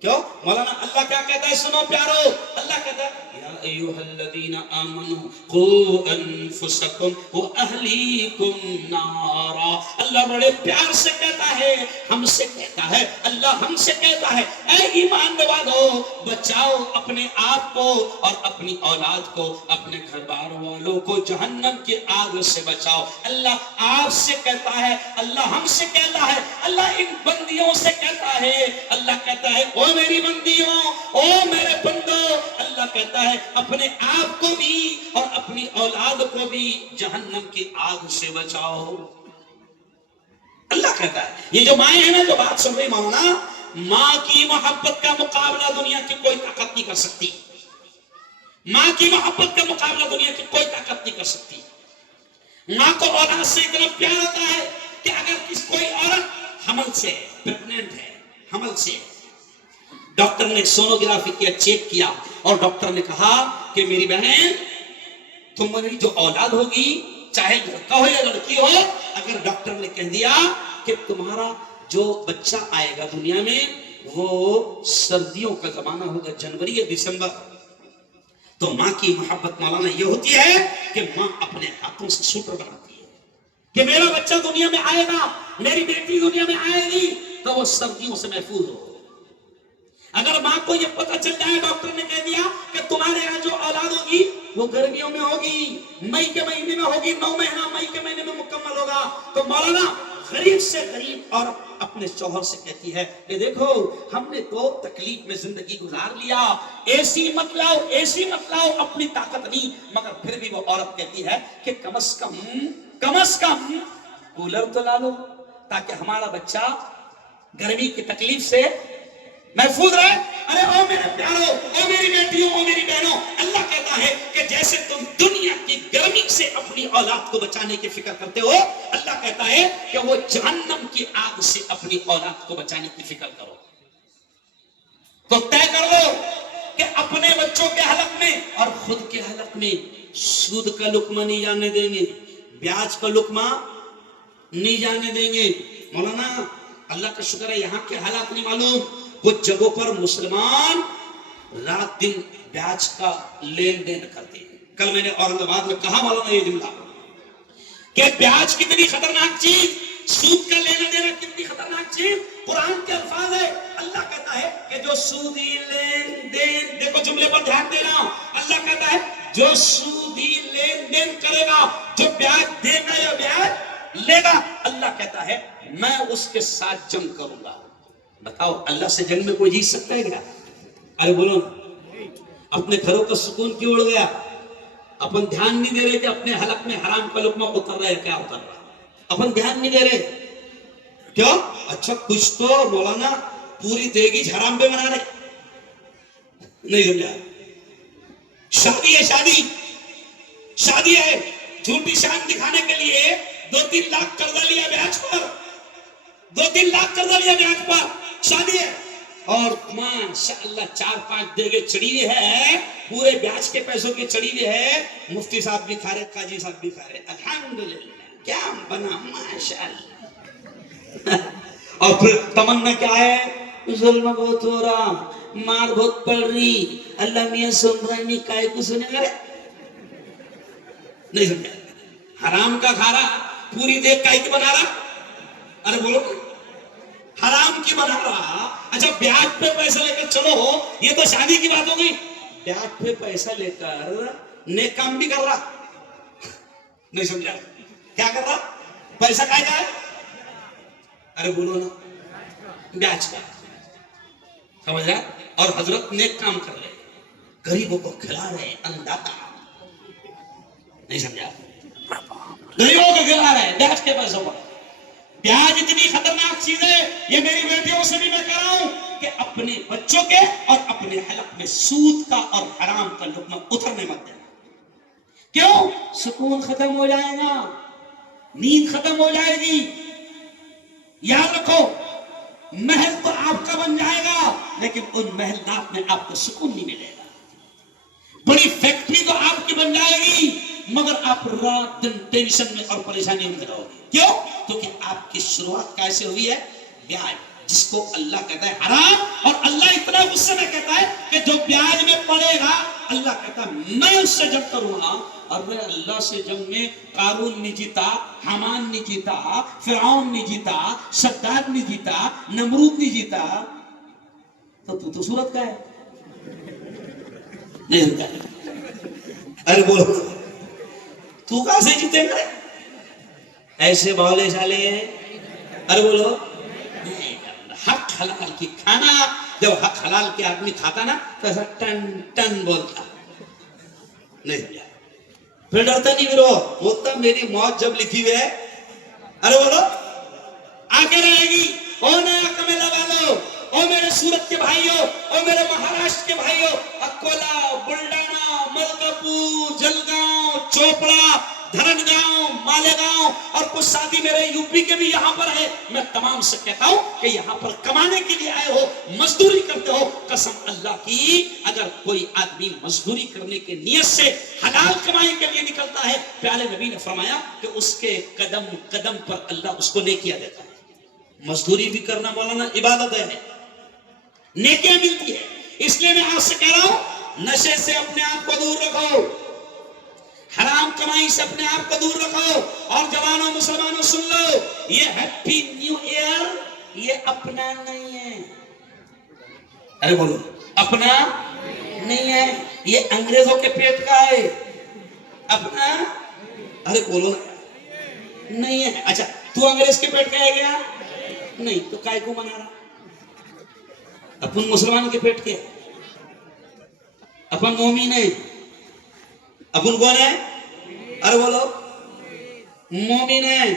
کیوں؟ مولانا اللہ کیا کہتا ہے؟ سنو پیارو، اللہ کہتا ہے یا ایھا الذین آمنوا قوا انفسکم واہلیکم نارا. اللہ بڑے پیار سے کہتا ہے، ہم سے کہتا ہے، اللہ ہم سے کہتا ہے اے ایمان والو، بچاؤ اپنے آپ کو اور اپنی اولاد کو، اپنے گھر بار والوں کو جہنم کی آگ سے بچاؤ. اللہ آپ سے کہتا ہے، اللہ ہم سے کہتا ہے، اللہ ان بندیوں سے کہتا ہے. اللہ کہتا ہے او میری بندیوں، او میرے بندو، اللہ کہتا ہے اپنے آپ کو بھی اور اپنی اولاد کو بھی جہنم کی آگ سے بچاؤ. اللہ کہتا ہے یہ جو مائیں ہیں نا جو بات سن رہی مولانا, ماں کی محبت کا مقابلہ دنیا کی کوئی طاقت نہیں کر سکتی. ماں کی محبت کا مقابلہ دنیا کی کوئی طاقت نہیں کر سکتی. ماں کو اولاد سے اتنا پیار ہوتا ہے کہ اگر کوئی عورت حمل سے پریگننٹ ہے, حمل سے, ڈاکٹر نے سونوگرافی کیا, چیک کیا, اور ڈاکٹر نے کہا کہ میری بہن تمہاری جو اولاد ہوگی چاہے لڑکا ہو یا لڑکی ہو, اگر ڈاکٹر نے کہہ دیا کہ تمہارا جو بچہ آئے گا دنیا میں وہ سردیوں کا زمانہ ہوگا, جنوری یا دسمبر, تو ماں کی محبت مولانا یہ ہوتی ہے کہ ماں اپنے ہاتھوں سے سوٹر بناتی ہے کہ میرا بچہ دنیا میں آئے گا, میری بیٹی دنیا میں آئے گی تو وہ سردیوں سے محفوظ ہو. اگر ماں کو یہ پتہ چل جائے ڈاکٹر نے کہہ دیا کہ تمہارے یہاں جو اولاد ہوگی وہ گرمیوں میں ہوگی, مئی کے مہینے میں ہوگی, 9 مہینہ مئی کے مہینے میں مکمل ہوگا, تو مولانا غریب سے غریب اور اپنے شوہر سے کہتی ہے کہ دیکھو ہم نے تو تکلیف میں زندگی گزار لیا, اے سی مت لاؤ, اپنی طاقت نہیں, مگر پھر بھی وہ عورت کہتی ہے کہ کم از کم کولر تو لا لو تاکہ ہمارا بچہ گرمی کی تکلیف سے محفوظ رہے. ارے او میرے پیارو, او میری بیٹیوں, او میری بہنوں, اللہ کہتا ہے کہ جیسے تم دنیا کی گرمی سے اپنی اولاد کو بچانے کی فکر کرتے ہو, اللہ کہتا ہے کہ وہ جہنم کی آگ سے اپنی اولاد کو بچانے کی فکر کرو. تو طے کر لو کہ اپنے بچوں کے حلق میں اور خود کے حلق میں سود کا لقمہ نہیں جانے دیں گے, بیاج کا لقمہ نہیں جانے دیں گے. مولانا اللہ کا شکر ہے یہاں کے حالات نہیں معلوم, کچھ جگہوں پر مسلمان رات دن بیاج کا لین دین کرتے ہیں. کل میں نے اورنگ آباد میں کہا مولانا یہ جملہ کہ بیاج کتنی خطرناک چیز, سود کا لینا دینا کتنی خطرناک چیز. قرآن کے الفاظ ہے, اللہ کہتا ہے کہ جو سودی لین دین, دیکھو جملے پر دھیان دینا, اللہ کہتا ہے جو سودی لین دین کرے گا, جو بیاج دے گا یا بیاج لے گا, اللہ کہتا ہے میں اس کے ساتھ جنگ کروں گا. بتاؤ اللہ سے جنگ میں کوئی جیت سکتا ہے کیا؟ ارے بولو نا, اپنے گھروں کا سکون کیوں اڑ گیا؟ اپن دھیان نہیں دے رہے کہ اپنے حلق میں حرام کا لقمہ اتر رہا ہے کیا اتر رہا, اپن دھیان نہیں دے رہے کیوں؟ اچھا کچھ تو مولانا پوری دیگی حرام پہ بنا رہے, نہیں سمجھا. شادی ہے, شادی ہے, جھوٹی شان دکھانے کے لیے 2-3 لاکھ قرضہ لیا بیاج پر, 2-3 لاکھ قرضہ لیا بیاج پر, شادی ہے, اور ماشاءاللہ 4-5 دیگے چڑی ہوئی ہے, پورے بیاج کے پیسوں کی چڑی ہوئی ہے. مفتی صاحب بھی کھا رہے, قاضی صاحب بھی کھا رہے, الحمدللہ کیا بنا ماشاءاللہ. اور پھر تمنا کیا ہے, ظلم بہت ہو رہا, مار بہت پڑ رہی, اللہ میاں سن رہا نہیں, کائے کو سنے گا, نہیں سمجھا. حرام کا کھا رہا, پوری دیگ کائے کی بنا رہا, ارے بولو حرام کی بنا رہا. اچھا بیاج پہ پیسہ لے کر چلو, یہ تو شادی کی بات ہو گئی, بیاج پہ پیسہ لے کر نیک کام بھی کر رہا, نہیں سمجھا. کیا کر رہا, پیسہ کھائے جائے, ارے بولو نا بیاج کا, سمجھ رہا, اور حضرت نیک کام کر رہے, غریبوں کو کھلا رہے, انداتا, نہیں سمجھا, غریبوں کو کھلا رہے بیاج کے پیسوں پر. بیاج اتنی خطرناک چیز ہے, یہ میری بیٹیوں سے بھی میں کہہ رہا ہوں کہ اپنے بچوں کے اور اپنے حلق میں سود کا اور حرام کا لقمہ اترنے مت دینا. کیوں؟ سکون ختم ہو جائے گا, نیند ختم ہو جائے گی. یاد رکھو محل تو آپ کا بن جائے گا لیکن ان محلات میں آپ کو سکون نہیں ملے گا. بڑی فیکٹری تو آپ کی بن جائے گی مگر آپ رات دن ٹینشن میں اور پریشانی میں رہو گے. کیوں؟ کیونکہ آپ کی شروعات کیسے ہوئی ہے, بیاج, جس کو اللہ کہتا ہے حرام, اور اللہ اتنا غصے میں کہتا ہے کہ جو بیاج میں پڑے گا اللہ کہتا ہے میں اس سے جنگ کروں گا. اور میں اللہ سے جنگ میں قارون نہیں جیتا, حامان نہیں جیتا, فرعون نہیں جیتا, شداد نہیں جیتا, نمرود نہیں جیتا, تو صورت کا ہے, نہیں ہوتا. ارے بولو تو کہاں سے جیتے گا, ایسے بولے چالے, ارے بولو حق حلال کی کھانا. جب حق حلال کے آدمی کھاتا نا تو ایسا ٹن ٹن بولتا, نہیں سمجھا. پھر ڈرتا نہیں, پھر ہوتا میری موت جب لکھی ہوئی ہے, ارے بولو باقی رہے گی۔ او نیا کمیلا والو، او میرے سورت کے بھائیوں، او میرے مہاراشٹر کے بھائیوں، اکولا، بلڈانا، ملکاپور، جلگاؤں، چوپڑا، دھرنگاؤں، مالیگاؤں اور کچھ ساتھی میرے یو پی کے بھی یہاں پر ہے، میں تمام سے کہتا ہوں کہ یہاں پر کمانے کے لیے آئے ہو، مزدوری کرتے ہو، قسم اللہ کی اگر کوئی آدمی مزدوری کرنے کے نیت سے حلال کمائی کے لیے نکلتا ہے، پیارے نبی نے فرمایا کہ اس کے قدم قدم پر اللہ اس کو نیکیاں دیتا ہے۔ مزدوری بھی کرنا مولانا عبادت ہے، نیکیاں ملتی ہے۔ اس لیے میں آپ سے کہہ رہا ہوں نشے سے اپنے آپ کو دور رکھو، حرام کمائی سے اپنے آپ کو دور رکھو، اور جوانوں مسلمانوں سن لو، یہ ہیپی نیو ایئر یہ اپنا نہیں ہے، ارے بولو اپنا نہیں ہے، یہ انگریزوں کے پیٹ کا ہے، اپنا ارے بولو نہیں ہے۔ اچھا تو انگریز کے پیٹ کا ہے گیا نہیں تو کائے کو منا رہا؟ اپن مسلمان کے پیٹ کے، اپن مومن ہے، اپن کون ہے؟ ارے بولو مومن ہے،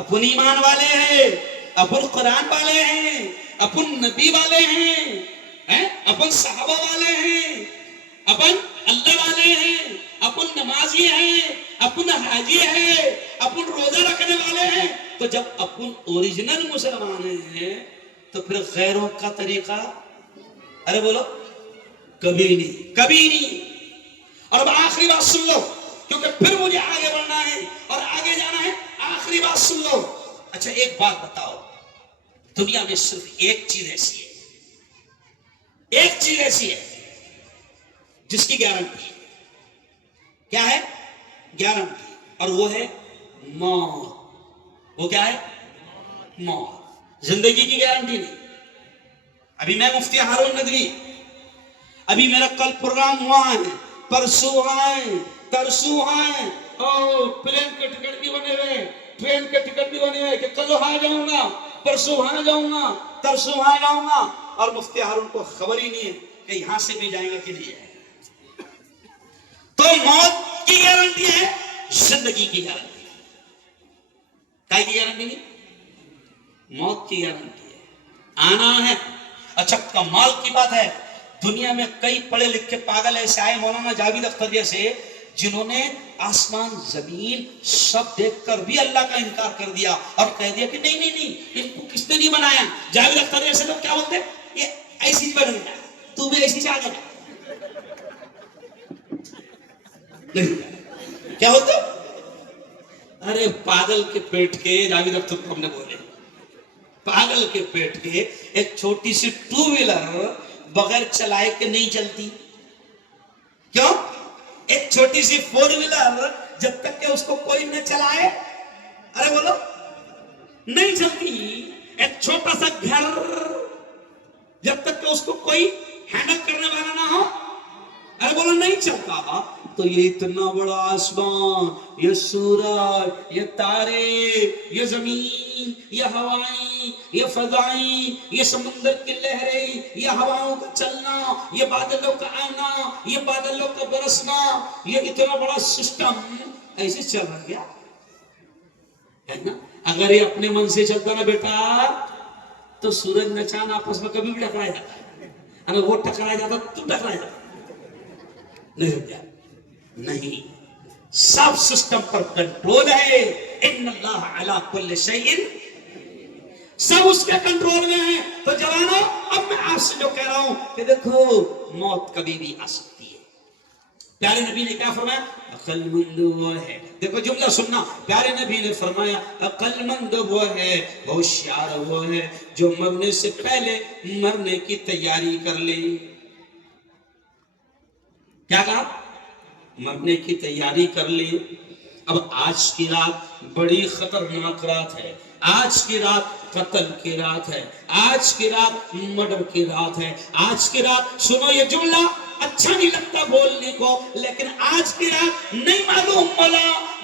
اپن ایمان والے ہیں، اپن قرآن والے ہیں، اپن نبی والے ہیں، اپن صحابہ والے ہیں، اپن اللہ والے ہیں، اپن نمازی ہیں، اپن حاجی ہیں، اپن روزہ رکھنے والے ہیں۔ تو جب اپن اوریجنل مسلمان ہیں تو پھر غیروں کا طریقہ ارے بولو کبھی نہیں، کبھی نہیں۔ اور اب آخری بات سن لو کیونکہ پھر مجھے آگے بڑھنا ہے اور آگے جانا ہے، آخری بات سن لو۔ اچھا ایک بات بتاؤ، دنیا میں صرف ایک چیز ایسی ہے، ایک چیز ایسی ہے جس کی گارنٹی ہے، کیا ہے؟ گارنٹی، اور وہ ہے موت۔ وہ کیا ہے؟ موت۔ زندگی کی گارنٹی نہیں۔ ابھی میں مفتی ہارون ندوی، ابھی میرا کل پروگرام ہوا ہے، پرسوں ہیں، ترسوں ہیں، اور پلین کے ٹکٹ بھی بنے ہوئے، ٹرین کے ٹکٹ بھی بنے ہوئے کہ کل وہاں جاؤں گا، پرسوں وہاں جاؤں گا، ترسوں وہاں جاؤں گا، اور مفتی ہارون کو خبر ہی نہیں ہے کہ یہاں سے بھی جائیں گے کہ نہیں جائیں گے۔ تو موت کی گارنٹی ہے، زندگی کی گارنٹی ہے، کی گارنٹی نہیں، موت کی گارنٹی ہے، آنا ہے۔ اچھا کمال کی بات ہے، دنیا میں کئی پڑھے لکھے پاگل ایسے آئے مولانا جاوید اختر جیسے، جنہوں نے آسمان زمین سب دیکھ کر بھی اللہ کا انکار کر دیا اور کہہ دیا کہ نہیں نہیں نہیں، ان کو کس نے نہیں بنایا۔ جاوید اختر جیسے لوگ کیا بولتے ہیں؟ یہ ایسی بن گیا، تو بھی ایسی چاہ گیا، کیا بولتے ہو؟ ارے پاگل کے پیٹ کے جاوید اختر کو ہم نے بولے، پاگل کے پیٹ کے ایک چھوٹی سی ٹو ویلر بغیر چلائے کے نہیں چلتی، کیوں؟ ایک چھوٹی سی فور ویلر جب تک کہ اس کو کوئی نہ چلائے ارے بولو نہیں چلتی۔ ایک چھوٹا سا گھر جب تک کہ اس کو کوئی ہینڈل کرنے والا نہ ہو ارے بولو نہیں چلتا۔ تو یہ اتنا بڑا آسمان، یہ سورج، یہ تارے، یہ زمین، یہ ہوائیں، یہ فضائیں، یہ سمندر کی لہریں، یہ ہواؤں کا چلنا، یہ بادلوں کا آنا، یہ بادلوں کا برسنا، یہ اتنا بڑا سسٹم ایسے چل رہا گیا ہے نا۔ اگر یہ اپنے من سے چلتا نا بیٹا تو سورج نہ چاند آپس میں کبھی بھی ٹکرایا جاتا، اگر وہ ٹکرایا جاتا تو ٹکرایا جاتا نہیں، نہیں، سب سسٹم پر کنٹرول ہے۔ ان اللہ علی کل شیء، سب اس کے کنٹرول میں ہے۔ تو جوانوں اب میں آپ سے جو کہہ رہا ہوں کہ دیکھو موت کبھی بھی آ سکتی ہے۔ پیارے نبی نے کیا فرمایا؟ عقل مند وہ ہے، دیکھو جملہ سننا، پیارے نبی نے فرمایا عقل مند وہ ہے، ہوشیار وہ ہے جو مرنے سے پہلے مرنے کی تیاری کر لے۔ کیا کہا؟ مرنے کی تیاری کر لے۔ اب آج کی رات بڑی خطرناک رات ہے، آج کی رات قتل کی رات ہے، آج کی رات مرڈر کی رات ہے، آج کی رات سنو یہ جملہ اچھا نہیں لگتا بولنے کو، لیکن آج کی رات نہیں معلوم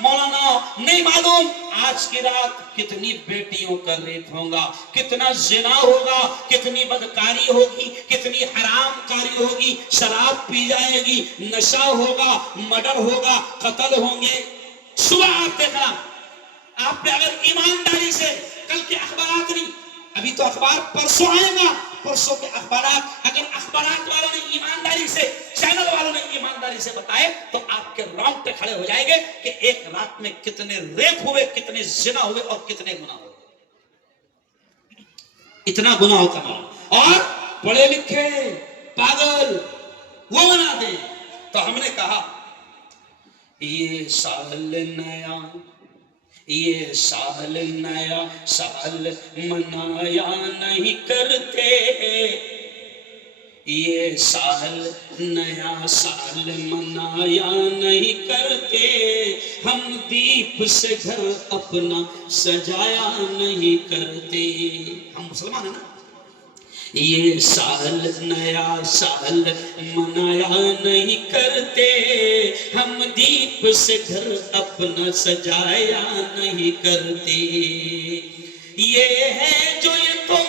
مولانا نہیں معلوم آج کی رات کتنی بیٹیوں کا ریپ ہوگا، کتنا زنا ہوگا، کتنی بدکاری ہوگی، کتنی حرام کاری ہوگی، شراب پی جائے گی، نشہ ہوگا، مرڈر ہوگا، قتل ہوں گے۔ صبح آپ دیکھنا، آپ پہ اگر ایمانداری سے کل کے اخبارات نہیں، ابھی تو اخبار پرسوں آئے گا، پرسوں کے اخبارات اگر اخبارات والوں نے ایمانداری سے، چینل والوں نے ایمانداری سے بتائے تو آپ کے رونگٹے کھڑے ہو جائیں گے کہ ایک رات میں کتنے ریپ ہوئے، کتنے زنا ہوئے اور کتنے گناہ ہوئے، اتنا گناہ ہوتا ہے اور پڑھے لکھے پاگل وہ بنا دیں۔ تو ہم نے کہا یہ سال نیا، یہ سال نیا سال منایا نہیں کرتے، یہ سال نیا سال منایا نہیں کرتے، ہم دیپ سے گھر اپنا سجایا نہیں کرتے۔ ہم مسلمان ہیں نا، یہ سال نیا سال منایا نہیں کرتے، ہم دیپ سے گھر اپنا سجایا نہیں کرتے، یہ ہے جو یہ تم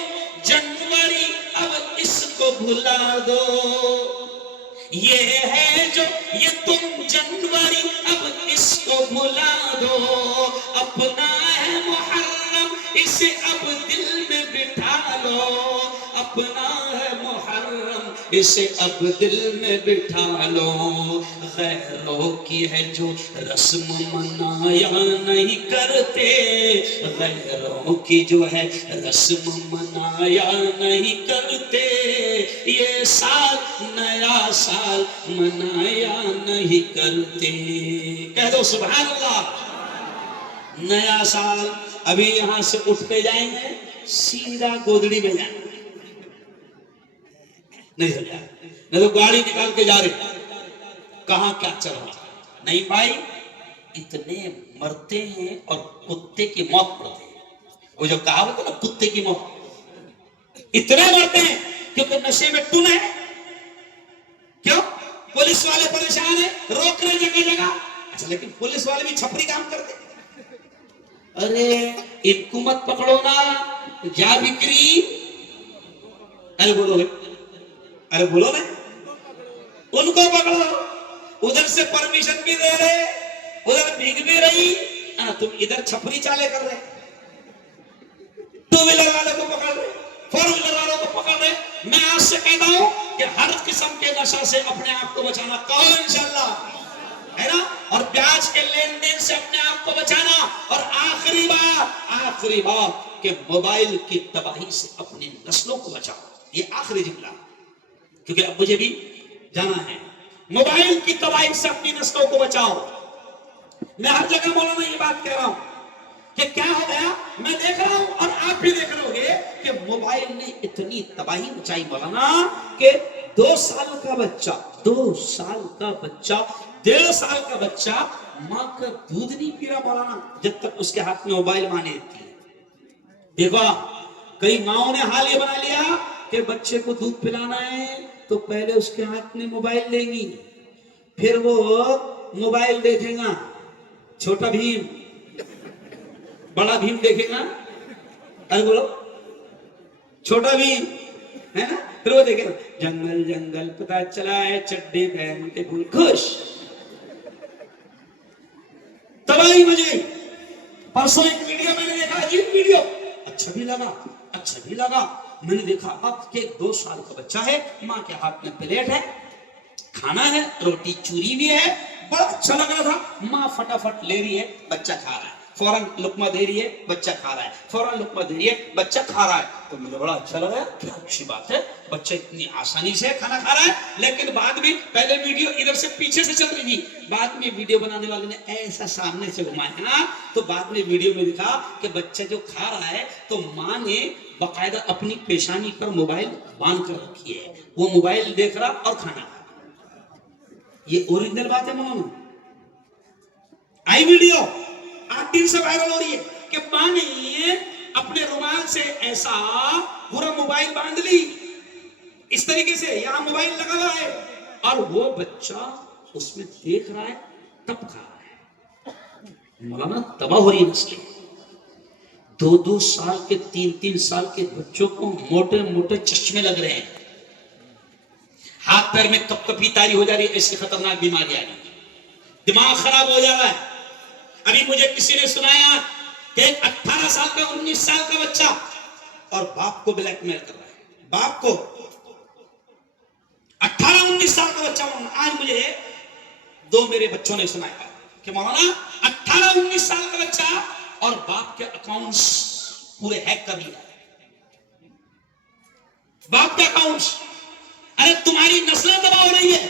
جنوری اب اس کو بھلا دو، یہ ہے جو یہ تم جنوری اب اس کو بھلا دو، اپنا ہے محرم اسے اب دل میں بٹھا لو، اپنا ہے محرم اسے اب دل میں بٹھا لو، غیروں کی ہے جو رسم منایا نہیں کرتے، غیروں کی جو ہے رسم منایا نہیں کرتے، یہ سال نیا سال منایا نہیں کرتے۔ کہہ دو سبحان اللہ۔ نیا سال ابھی یہاں سے اٹھ کے جائیں گے سیدھا گودڑی میں جائیں گے، نہیں ہو جائے، نہیں تو گاڑی نکال کے جا رہے کہاں کیا چل رہا نہیں بھائی، اتنے مرتے ہیں اور کتے کی موت پڑتے ہیں، وہ جو کہاوت ہے نا کتے کی موت، اتنے مرتے ہیں کیونکہ نشے میں ٹن ہے، کیوں؟ پولیس والے پریشان ہیں، روک رہے جگہ جگہ، اچھا لیکن پولیس والے بھی چھپری کام کرتے، ارے ان کو مت پکڑو نا، جا بکری، ارے بولو گے، ارے بولو نا، ان کو پکڑو، ادھر سے پرمیشن بھی دے رہے، ادھر بھیگ بھی رہی، تم ادھر چھپری چالے کر رہے، ٹو ویلر والے کو پکڑ رہے، فور ویلر والوں کو پکڑ رہے۔ میں آج سے کہتا ہوں کہ ہر قسم کے نشہ سے اپنے آپ کو بچانا، کہو انشاءاللہ، ہے نا، اور پیاز کے لین دین سے اپنے آپ کو بچانا، اور آخری بات کہ موبائل کی تباہی سے اپنی نسلوں کو بچاؤ، یہ آخری جملہ، کیونکہ اب مجھے بھی جانا ہے۔ موبائل کی تباہی سے اپنی نسلوں کو بچاؤ۔ میں ہر جگہ مولانا یہ بات کہہ رہا ہوں کہ کیا ہو گیا، میں دیکھ رہا ہوں اور آپ بھی دیکھ رہے ہوگے کہ موبائل نے اتنی تباہی مچائی مولانا کہ 2 سال کا بچہ 1.5 سال کا بچہ ماں کا دودھ نہیں پی رہا مولانا جب تک اس کے ہاتھ میں موبائل ماں نہیں دیتی ہے۔ دیکھو کئی ماؤں نے حال یہ بنا لیا کہ بچے کو دودھ پلانا ہے تو پہلے اس کے ہاتھ میں موبائل لیں گی، پھر وہ موبائل دیکھیں گا، چھوٹا بھیم بڑا بھیم دیکھیں گا، ارے بولو چھوٹا بھیم ہے نا، پھر وہ دیکھیں گا جنگل جنگل پتہ چلا ہے چڈی پہن کے پھول خوش، تباہی مجھے۔ پرسوں ایک ویڈیو میں نے دیکھا، عجیب ویڈیو، اچھا بھی لگا، میں نے دیکھا اب کہ 2 سال کا بچہ ہے، ماں کے ہاتھ میں پلیٹ ہے، کھانا ہے، روٹی چوری بھی ہے، بڑا اچھا لگ رہا تھا، ماں فٹافٹ لے رہی ہے، بچہ کھا رہا ہے، فوراً لقمہ دے رہی ہے، بچہ کھا رہا ہے، فوراً لقمہ دے رہی ہے، بچہ کھا رہا ہے، تو مجھے بڑا اچھا لگا، کیا اچھی بات ہے، بچہ اتنی آسانی سے کھانا کھا رہا ہے۔ لیکن بعد میں پہلے ویڈیو ادھر سے پیچھے سے چل رہی تھی، بعد میں ویڈیو بنانے والے نے ایسا سامنے سے گھمایا تو بعد میں ویڈیو میں دکھا کہ بچہ جو کھا رہا ہے تو ماں نے باقاعدہ اپنی پیشانی پر موبائل باندھ کر رکھی ہے، وہ موبائل دیکھ رہا اور کھانا کھا رہا۔ یہ اوریجنل بات ہے مولانا، آئی ویڈیو 8 دن سے وائرل ہو رہی ہے کہ ماں نے اپنے رومال سے ایسا پورا موبائل باندھ لی اس طریقے سے، یہاں موبائل لگا ہوا ہے اور وہ بچہ اس میں دیکھ رہا ہے تب کھا رہا ہے۔ مولانا تباہ ہو رہی ہے نسلیں، 2 سال کے 3 سال کے بچوں کو موٹے موٹے چشمے لگ رہے ہیں، ہاتھ پیر میں کپ کپی تاری ہو جا رہی ہے، ایسی خطرناک بیماری آ رہی ہے، دماغ خراب ہو جا رہا ہے۔ ابھی مجھے کسی نے سنایا کہ ایک 18 سال کا 19 سال کا بچہ اور باپ کو بلیک میل کر رہا ہے. باپ کو 18-19 سال کا بچہ. آج مجھے دو میرے بچوں نے سنایا کہ مولانا 18-19 سال کا بچہ اور باپ کے اکاؤنٹس پورے ہیک کر لیا. باپ کے اکاؤنٹس. ارے تمہاری نسلیں تباہ ہو رہی ہے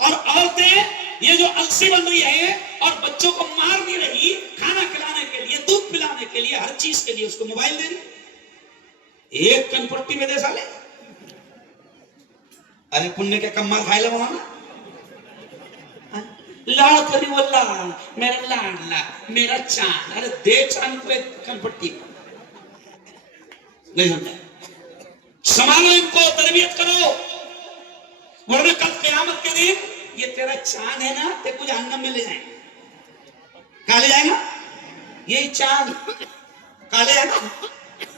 اور عورتیں یہ جو السی بن رہی ہے اور بچوں کو مار نہیں رہی, کھانا کھلانے کے لیے, دودھ پلانے کے لیے, ہر چیز کے لیے اس کو موبائل دے رہی. ایک کن پٹی میں دے سالے. ارے پننے کے کم مال کھائے لے وہاں لاڑ کری واللہ میرا لاڑلا میرا چاند. ارے دے چاند کو ایک کن پٹی نہیں سمجھا. سنبھالو ان کو, تربیت کرو, ورنہ کل قیامت کے دن یہ تیرا چاند ہے نا تیرے کو جہنم میں لے جائیں گے. کہاں لے جائیں گا؟ یہی چاند کہاں لے جائیں گا؟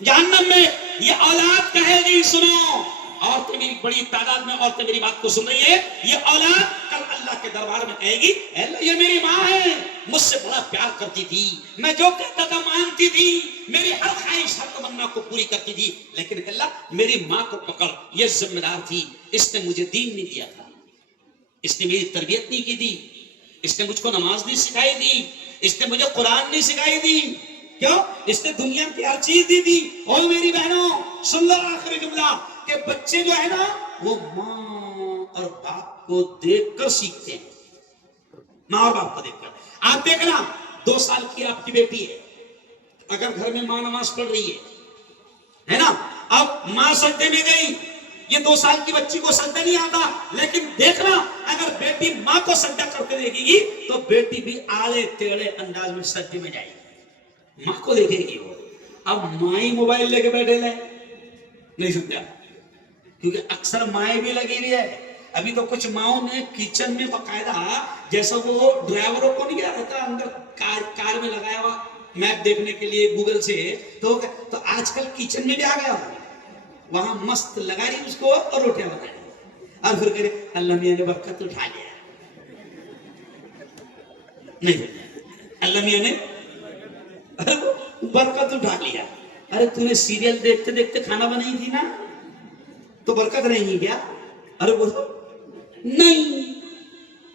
جہنم میں. یہ اولاد کہے گی سنو, عورتیں میری بڑی تعداد میں عورتیں میری بات کو سن رہی ہے, یہ اولاد کل اللہ کے دربار میں کہے گی اللہ یہ میری ماں ہے, مجھ سے بڑا پیار کرتی تھی, میں جو کہتا تھا مانتی تھی, میری ہر خواہش ہر تمنا کو پوری کرتی تھی, لیکن اللہ میری ماں کو پکڑ, یہ ذمہ دار تھی, اس نے مجھے دین نہیں دیا تھا, اس نے میری تربیت نہیں کی تھی, اس نے مجھ کو نماز نہیں سکھائی تھی, اس نے مجھے قرآن نہیں سکھائی تھی. کیوں؟ اس نے دنیا کی ہر چیز دی تھی. اور میری بہنوں سن لو آخری جملہ کہ بچے جو ہے نا وہ ماں اور باپ کو دیکھ کر سیکھتے ہیں. ماں اور باپ کو دیکھ کر. آپ دیکھنا 2 سال کی آپ کی بیٹی ہے, اگر گھر میں ماں نماز پڑھ رہی ہے نا, اب ماں سجدے میں گئی, یہ 2 سال کی بچی کو سجدہ نہیں آتا, لیکن دیکھنا اگر بیٹی ماں کو سجدہ کرتے دیکھے گی تو بیٹی بھی آلے ٹیڑے انداز میں سجدے میں جائے گی, ماں کو دیکھے گی وہ. اب ماں ہی موبائل لے کے بیٹھے لے نہیں سمجھا, کیونکہ اکثر مائیں بھی لگی ہوئی ہے. ابھی تو کچھ ماؤں نے کچن میں باقاعدہ جیسا وہ ڈرائیوروں کو نہیں رہتا اندر کار میں لگایا ہوا میپ دیکھنے کے لیے گوگل سے, تو آج کل کچن میں بھی آ گیا وہاں مست لگا رہی اس کو اور روٹیاں بنا رہی اور پھر کہہ رہے اللہ میاں نے برکت اٹھا لیا. نہیں اللہ میاں نے برکت اٹھا لیا. ارے تو نے سیریل دیکھتے دیکھتے کھانا بنائی تھی نا تو برکت نہیں کیا؟ ارے بولو نہیں.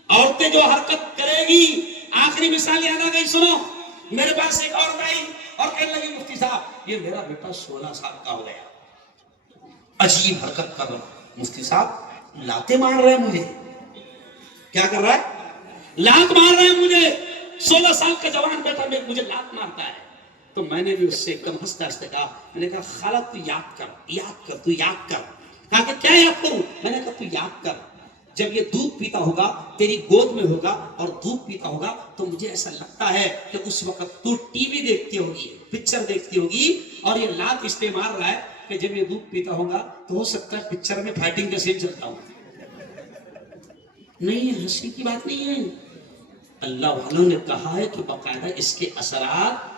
عورتیں جو حرکت کرے گی, آخری مثال یاد آ گئی سنو. میرے پاس ایک عورت آئی اور کہنے لگی مفتی صاحب یہ میرا بیٹا 16 سال کا ہو گیا, عجیب حرکت کر رہا, مفتی صاحب لاتے مار رہے ہیں مجھے. کیا کر رہا ہے؟ لات مار رہے ہیں مجھے. 16 سال کا جوان بیٹا مجھے لات مارتا ہے. تو میں نے بھی اس سے ایک دم ہنستے ہنستے کہا, میں نے کہا خالہ تو یاد کر تو یاد کر. کہا کہ کیا یاد کروں؟ میں نے کہا تو یاد کر, جب یہ دودھ پیتا ہوگا تیری گود میں ہوگا اور دودھ پیتا ہوگا تو مجھے ایسا لگتا ہے کہ اس وقت تو ٹی وی دیکھتی ہوگی, پکچر دیکھتی ہوگی, اور یہ لات اس لیے مار رہا ہے کہ جب یہ دودھ پیتا ہوگا تو ہو سکتا ہے پکچر میں فائٹنگ کا سین چلتا ہو. نہیں, ہنسی کی بات نہیں ہے. اللہ والوں نے کہا ہے کہ باقاعدہ اس کے اثرات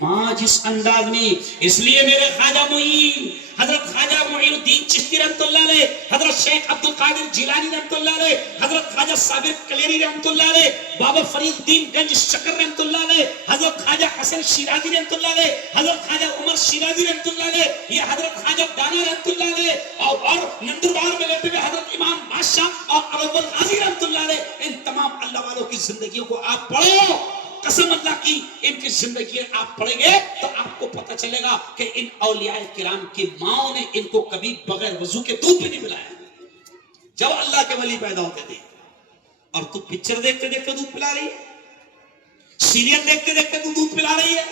ماں جس انداز میں, اس لیے میرے خواجہ معین حضرت خواجہ معین الدین چشتی رحمۃ اللہ علیہ, حضرت شیخ عبد القادر جیلانی رحمۃ اللہ علیہ, حضرت خواجہ صابر کلیری رحمۃ اللہ علیہ, بابا فرید الدین گنج شکر رحمۃ اللہ علیہ, حضرت خواجہ حسن شیرازی رحمۃ اللہ علیہ, حضرت خواجہ عمر شیرازی رحمۃ اللہ علیہ, یہ حضرت خواجہ دانا رحمۃ اللہ علیہ, اور نندربار میں لیتے ہوئے حضرت امام بادشاہ اور اول غازی رحمۃ اللہ علیہ, ان تمام اللہ والوں کی زندگیوں کو آپ پڑھو, قسم اللہ کی ان کی زندگی آپ پڑھیں گے تو آپ کو پتہ چلے گا کہ ان اولیاء کرام کی ماں نے ان کو کبھی بغیر وضو کے دودھ بھی نہیں پلایا. جب اللہ کے ولی پیدا ہوتے تھے, اور تو پکچر دیکھتے دیکھتے دودھ پلا رہی ہے, سیریل دیکھتے دیکھتے تو دودھ پلا رہی ہے.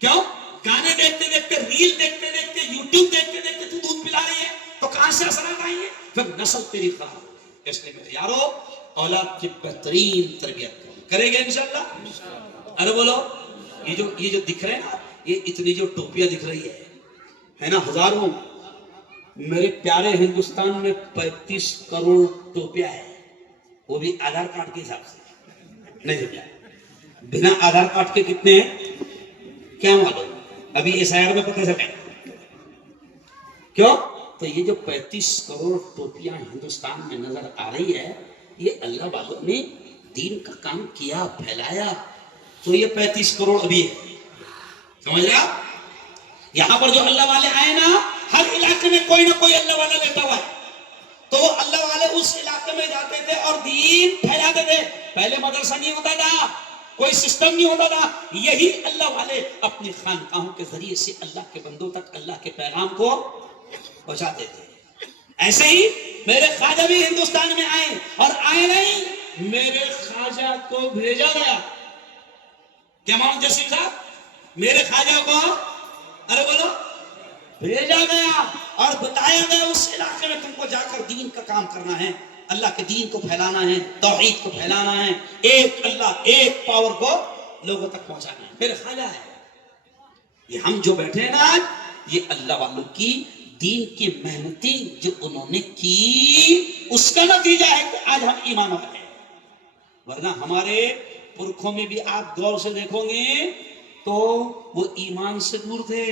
کیوں؟ گانے دیکھتے دیکھتے, ریل دیکھتے دیکھتے, یوٹیوب دیکھتے دیکھتے تو دودھ پلا رہی ہے, تو کہاں سے اثرات آئیں گے؟ پھر نسل تیری خراب. اس لیے میرے یارو اولاد کی بہترین تربیت کرے گا انشاءاللہ. ارے بولو یہ جو دکھ رہے ہیں نا, یہ اتنی جو ٹوپیاں دکھ رہی ہے نا, ہزاروں, میرے پیارے ہندوستان میں 35 کروڑ ٹوپیاں ہیں, وہ بھی آدھار کارڈ کے حساب سے. نہیں سمجھا؟ بنا آدھار کارڈ کے کتنے ہیں کیا معلوم, ابھی اس آئر میں پتہ چلے. کیوں؟ تو یہ جو 35 کروڑ ٹوپیاں ہندوستان میں نظر آ رہی ہے, یہ اللہ والوں نے دین کا کام کیا, پھیلایا. تو یہ 35 کروڑ ابھی ہے. سمجھ رہے آپ؟ یہاں پر جو اللہ والے آئے نا، ہر علاقے میں کوئی نہ کوئی اللہ والا لیتا ہوا ہے. تو وہ اللہ والے اس علاقے میں جاتے تھے اور دین پھیلاتے تھے. پہلے مدرسہ نہیں ہوتا تھا، کوئی سسٹم نہیں ہوتا تھا. یہی اللہ والے اپنی خانقاہوں کے ذریعے سے اللہ کے بندوں تک اللہ کے پیغام کو پہنچاتے تھے. ایسے ہی میرے خواجہ بھی ہندوستان میں آئے، اور آئے نہیں، میرے خواجہ کو بھیجا گیا. کیا مانو جسیم صاحب؟ میرے خواجہ کو، ارے بولو، بھیجا گیا اور بتایا گیا اس علاقے میں تم کو جا کر دین کا کام کرنا ہے، اللہ کے دین کو پھیلانا ہے، توحید کو پھیلانا ہے، ایک اللہ، ایک پاور کو لوگوں تک پہنچانا ہے. میرے خواجہ ہے. یہ ہم جو بیٹھے ہیں نا، یہ اللہ والوں کی دین کی محنتیں جو انہوں نے کی، اس کا نتیجہ ہے کہ آج ہم ایمان والے ہیں. ورنہ ہمارے پرکھوں میں بھی آپ غور سے دیکھو گے تو وہ ایمان سے دور تھے.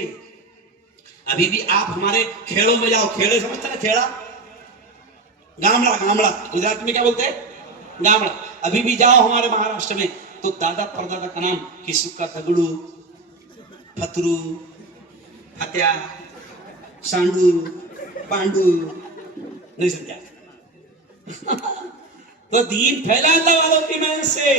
ابھی بھی آپ ہمارے کھیڑوں میں جاؤ، کھیڑے سمجھتے ہیں؟ کھیڑا، گامڑا، گامڑا گجرات میں کیا بولتے ہیں؟ گامڑا. ابھی بھی جاؤ ہمارے مہاراشٹر میں تو دادا پردادا کا نام کسی کا دگڑو، پھترو، پھتیا، سانڈو، پانڈو نہیں سمجھا. تو دین پھیلا اللہ والوں کی محنت سے.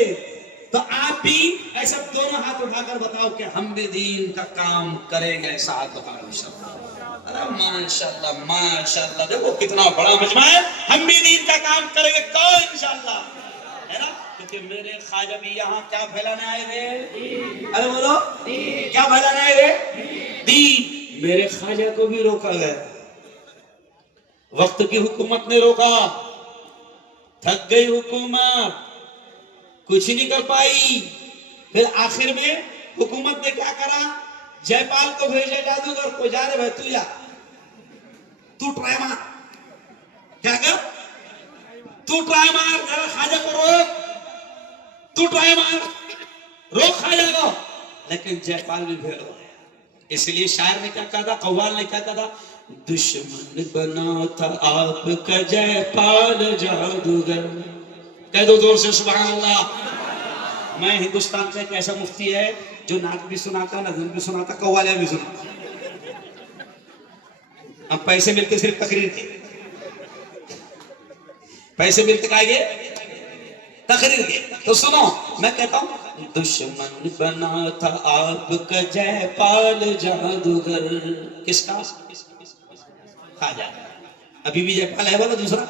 تو آپ بھی ایسا دونوں ہاتھ اٹھا کر بتاؤ کہ ہم بھی دین کا کام کریں گے. ایسا ہاتھ اٹھا انشاءاللہ. ارے ماشاءاللہ ماشاءاللہ، دیکھو کتنا بڑا مجمع ہے. ہم بھی دین کا کام کریں گے تو انشاءاللہ، ہے نا؟ کیونکہ میرے خواجہ بھی یہاں کیا پھیلانے آئے تھے؟ ارے بولو، کیا پھیلانے آئے تھے؟ دین. میرے خواجہ کو بھی روکا گیا، وقت کی حکومت نے روکا. تھک گئی حکومت، کچھ نہیں کر پائی. پھر آخر میں حکومت نے کیا کرا؟ جے پال کو بھیجے جادوگر کو، جا رہے بھائی تو جا، تو ٹرائی مار. کیا کر؟ تو ٹرائی مار، خواجہ کو روک، تو ٹرائی مار، روک خواجہ کو. لیکن جے پال بھی بھیڑ ہو گیا. اس لیے شاعر نے کیا کہا تھا، قوال نے کیا کہا تھا؟ دشمن بنا تھا آپ کا جے پال جادوگر. کہہ دو زور سے سبحان اللہ. میں ہندوستان کا ایک ایسا مفتی ہے جو نعت بھی سناتا، نظم بھی سناتا، قوالیاں بھی سناتا. اب پیسے ملتے صرف تقریر کے، پیسے ملتے کائے گے؟ تقریر کے. تو سنو، میں کہتا ہوں دشمن بنا تھا آپ کا جے پال جادوگر. کس کا؟ خواجہ. ابھی بھی جے پال ہے والا دوسرا.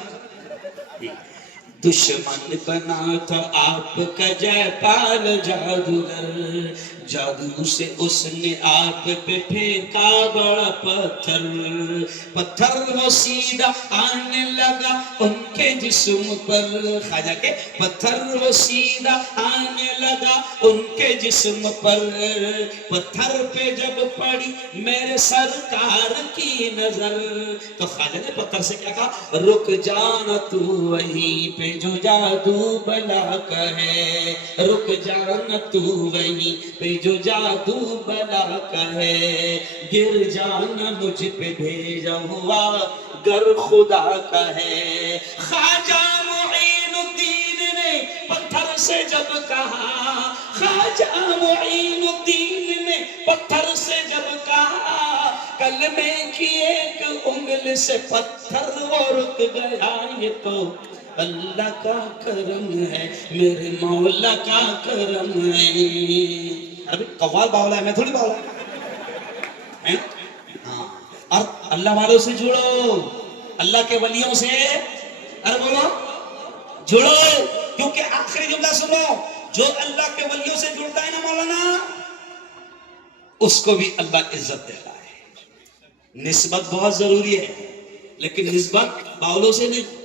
دشمن بنا تھا آپ کا جے پال جادوگر، جادو سے اس نے آپ پہ پھینکا بڑا پتھر. پتھر وہ سیدھا آنے لگا ان کے جسم پر. خواجہ کے پتھر وہ سیدھا آنے لگا ان کے جسم پر. پتھر پہ جب پڑی میرے سرکار کی نظر، تو خواجہ نے پتھر سے کیا کہا؟ رک جانا تو وہیں پہ جو جادو بلا کا ہے، رک جانا تو وہیں پہ جو جادو بلا کا ہے. گر جانا مجھ پہ بھیجا ہوا گر خدا کا ہے. خواجہ معین الدین نے پتھر سے جب کہا، خواجہ معین الدین نے پتھر سے جب کہا، کلمے کی ایک انگل سے پتھر وہ رک گیا. یہ تو اللہ کا کرم ہے، میرے مولا کا کرم ہے. ابھی قوال باولا ہے، میں تھوڑی باولا ہے. ہاں، اور اللہ والوں سے جڑو، اللہ کے ولیوں سے، ارے بولو، جڑو. کیونکہ آخری جملہ سنو، جو اللہ کے ولیوں سے جڑتا ہے نا مولانا، اس کو بھی اللہ عزت دیتا ہے. نسبت بہت ضروری ہے، لیکن نسبت باولوں سے نہیں.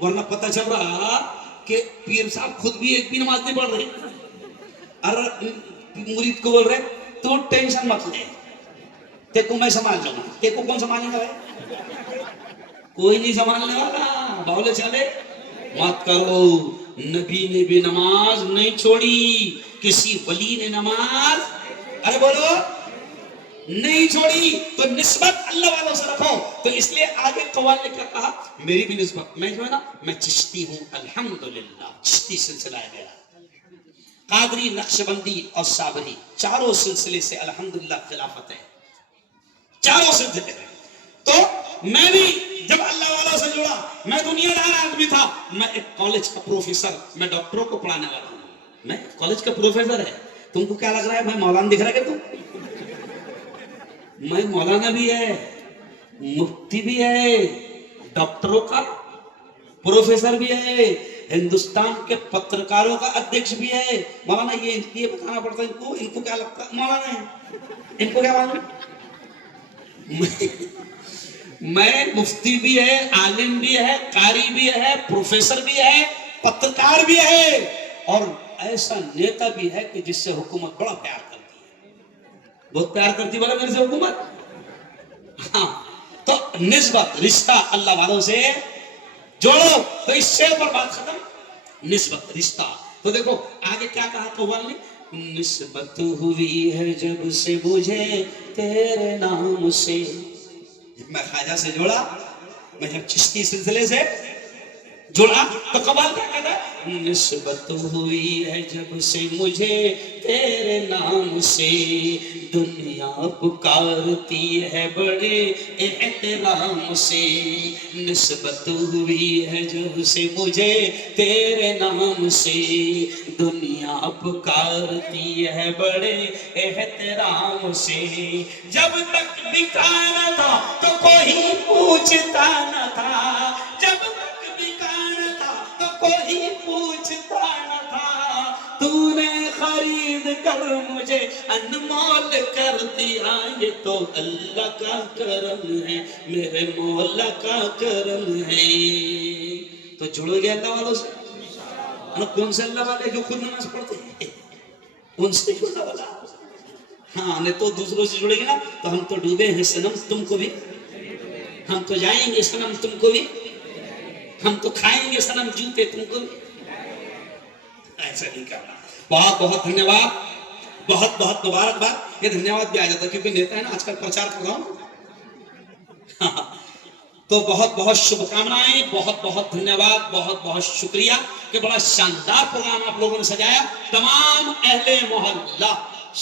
ورنہ پتہ چل رہا کہ پیر صاحب خود بھی ایک بھی نماز نہیں پڑھ رہے، اور مرید کو بول رہے تو ٹینشن مت لے، تے کو میں سنبھال لوں گا. تے کو کون سنبھالے گا بھائی؟ کوئی نہیں سنبھالنے والا. باولے چلے مت کرو. نبی نے بھی نماز نہیں چھوڑی، کسی ولی نے نماز، ارے بولو، نہیں چھوڑی. تو نسبت اللہ والوں سے رکھو. تو اس لیے آگے قوال نے کیا کہا؟ میری بھی نسبت، میں جو ہے نا، میں چشتی ہوں، الحمدللہ چشتی سلسلہ ہے میرا. قادری، نقشبندی اور صابری، چاروں سلسلے سے الحمدللہ خلافت ہے، چاروں سلسلے۔ تو میں بھی جب اللہ والوں سے جڑا، میں دنیا دار آدمی تھا، میں ایک کالج کا پروفیسر، میں ڈاکٹروں کو پڑھانے والا ہوں، میں کالج کا پروفیسر ہے۔ تم کو کیا لگ رہا ہے میں مولانا دکھ رہا ہے کہ تم؟ میں مولانا بھی ہے، مفتی بھی ہے، ڈاکٹروں کا پروفیسر بھی ہے، ہندوستان کے پترکاروں کا ادھیکش بھی ہے۔ مولانا یہ بتانا پڑتا ہے ان کو کیا لگتا ہے مولانا ہے، ان کو کیا معلوم؟ میں مفتی بھی ہے، عالم بھی ہے، قاری بھی ہے، پروفیسر بھی ہے، پترکار بھی ہے، اور ایسا نیتا بھی ہے کہ جس سے حکومت بڑا پیار کرتی ہے، بہت پیار کرتی ہے میرے سے حکومت۔ ہاں، تو نسبت، رشتہ اللہ والوں سے جوڑو، تو اس سے پر بات ختم۔ نسبت، رشتہ، تو دیکھو آگے کیا کہا قوال نے، نسبت ہوئی ہے جب سے مجھے تیرے نام سے، جب میں خواجہ سے جوڑا، میں جب چشتی سلسلے سے جوڑا، تو قوال کیا کہتا ہے، نسبت ہوئی ہے جب سے مجھے تیرے نام سے، دنیا پکارتی ہے بڑے احترام سے، نسبت ہوئی ہے جب سے مجھے تیرے نام سے، دنیا پکارتی ہے بڑے احترام سے، جب تک بکا نہ تھا تو کوئی پوچھتا نہ تھا، جب تک بکا نہ تھا تو کوئی پوچھتا نہ تھا، تو نے خرید کر مجھے انمول کر دیا، یہ تو اللہ کا کرم ہے، میرے مولا کا کرم ہے۔ تو جڑو گے اللہ والوں سے، کون سے اللہ والے؟ جو خود نماز پڑھتے ہیں، ان سے جڑنا والا۔ ہاں، نہیں تو دوسروں سے جڑے گے نا تو ہم تو ڈوبے ہیں صنم تم کو بھی، ہم تو جائیں گے صنم تم کو بھی، ہم تو کھائیں گے صنم جوتے تم کو بھی، ایسا نہیں کرنا۔ بہت بہت دھنیہ واد، بہت بہت مبارکباد۔ یہ دھنیہ واد بھی آ جاتا ہے کیونکہ نیتا ہے نا، آج کل پرچار کر رہا ہوں۔ تو بہت بہت شبھ کامنائیں، بہت بہت دھنیہ واد، بہت بہت شکریہ کہ بڑا شاندار پروگرام آپ لوگوں نے سجایا۔ تمام اہل محلہ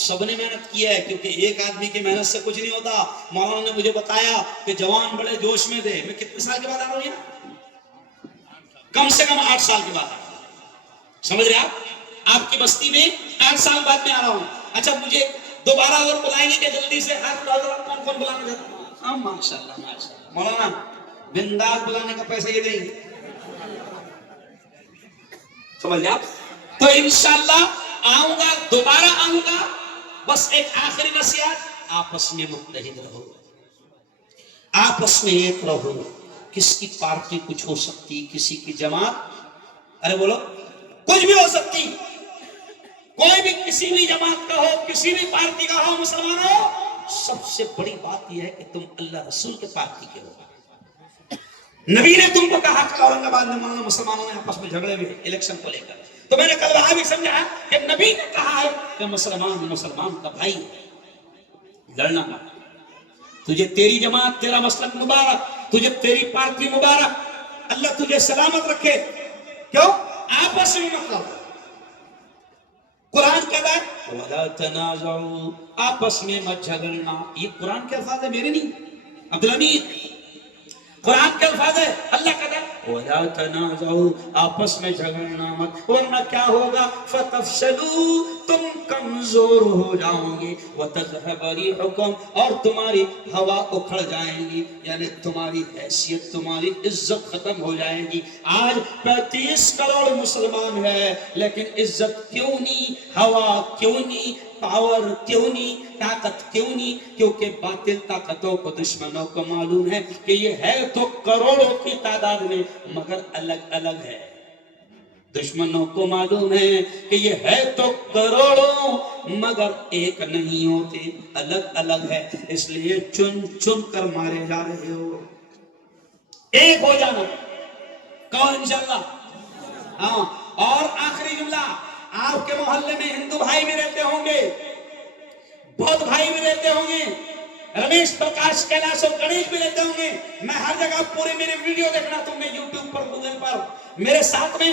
سب نے محنت کی ہے، کیونکہ ایک آدمی کی محنت سے کچھ نہیں ہوتا۔ مولانا نے مجھے بتایا کہ جوان بڑے جوش میں تھے۔ میں کتنے سال کے بعد آ رہا ہوں یہاں؟ کم سے کم 8 سال کے بعد آ رہا ہوں، سمجھ رہے آپ کی بستی میں 8 سال بعد میں آ رہا ہوں۔ اچھا، مجھے دوبارہ اور بلائیں گے کہ جلدی سے؟ کون کون بلانا چاہتا ہوں؟ ہاں، ماشاء اللہ ماشاء اللہ، مولانا بنداس بلانے کا پیسہ یہ دیں گے، سمجھ آپ؟ تو انشاءاللہ آؤں گا، دوبارہ آؤں گا۔ بس ایک آخری نصیحت، آپس میں متحد رہو، آپس میں ایک رہو۔ کس کی پارٹی کچھ ہو سکتی، کسی کی جماعت، ارے بولو، کچھ بھی ہو سکتی، کوئی بھی کسی بھی جماعت کا ہو، کسی بھی پارٹی کا ہو، مسلمانوں، سب سے بڑی بات یہ ہے کہ تم اللہ رسول کے پارٹی کے ہو۔ نبی نے تم کو کہا کہ اورنگ آباد میں مولانا مسلمانوں نے آپس میں جھگڑے ہوئے الیکشن کو لے کر، تو میں نے کل وہاں بھی سمجھا کہ نبی نے کہا ہے کہ مسلمان کا بھائی ہے، لڑنا نہ۔ تجھے تیری جماعت، تیرا مسلک مبارک، تجھے تیری پارٹی مبارک، اللہ تجھے سلامت رکھے، کیوں؟ آپس میں مطلب قرآن کہتا ہے وَلَا تَنَازَعُوا، آپس میں مت جھگڑنا۔ یہ قرآن کے الفاظ ہے، میرے نہیں، عبدالحمید، قرآن کے الفاظ ہے۔ اللہ کہتا ہے وَلَا تَنَازَعُوا، آپس میں جھگڑنا مت، ورنہ کیا ہوگا؟ فَتَفْشَلُوا، تم کمزور ہو جاؤ گے، وَتَذْهَبَ رِيحُكُمْ، اور تمہاری ہوا اکھڑ جائیں گی، یعنی تمہاری حیثیت، تمہاری عزت ختم ہو جائے گی۔ آج 35 کروڑ مسلمان ہے، لیکن عزت کیوں نہیں، ہوا کیوں نہیں، پاور کیوں نہیں، طاقت کیوں نہیں؟ کیونکہ باطل طاقتوں کو دشمنوں کو معلوم ہے کہ یہ ہے تو کروڑوں کی تعداد میں مگر الگ الگ ہے۔ دشمنوں کو معلوم ہے کہ یہ ہے تو کروڑوں مگر ایک نہیں ہوتے، الگ الگ ہے، اس لیے چن چن کر مارے جا رہے ہو۔ ایک ہو جانا، کون انشاءاللہ؟ ہاں، اور آخری جملہ، آپ کے محلے میں ہندو بھائی بھی رہتے ہوں گے، بودھ بھائی بھی رہتے ہوں گے، رمیش پرکاش کیلاش اور گنیش بھی رہتے ہوں گے۔ میں ہر جگہ پورے میرے ویڈیو دیکھنا تم نے، یوٹیوب پر، گوگل پر، میرے ساتھ میں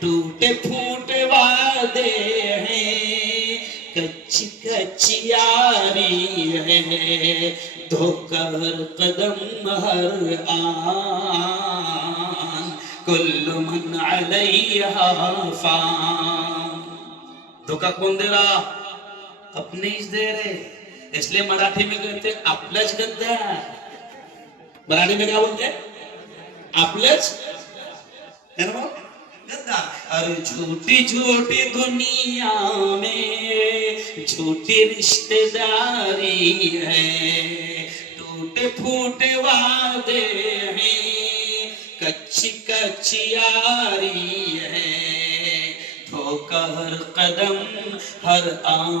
ٹوٹے پھوٹے وعدے ہیں، کچی کچی یاری ہے، دھوکہ ہر قدم ہر آن، کل من علیہا فان۔ دھوکہ کون دے رہا؟ اپنے ہی دے رہے، اس لیے مراٹھی میں کہتے ہیں اپلج گدار۔ مراٹھی میں کیا بولتے ہیں؟ اپلج گدار۔ اور جھوٹی جھوٹی دنیا میں جھوٹی رشتے داری ہے، ٹوٹے پھوٹے وعدے ہیں، کچی کچی یاری ہے، دھوکہ ہر قدم ہر آن،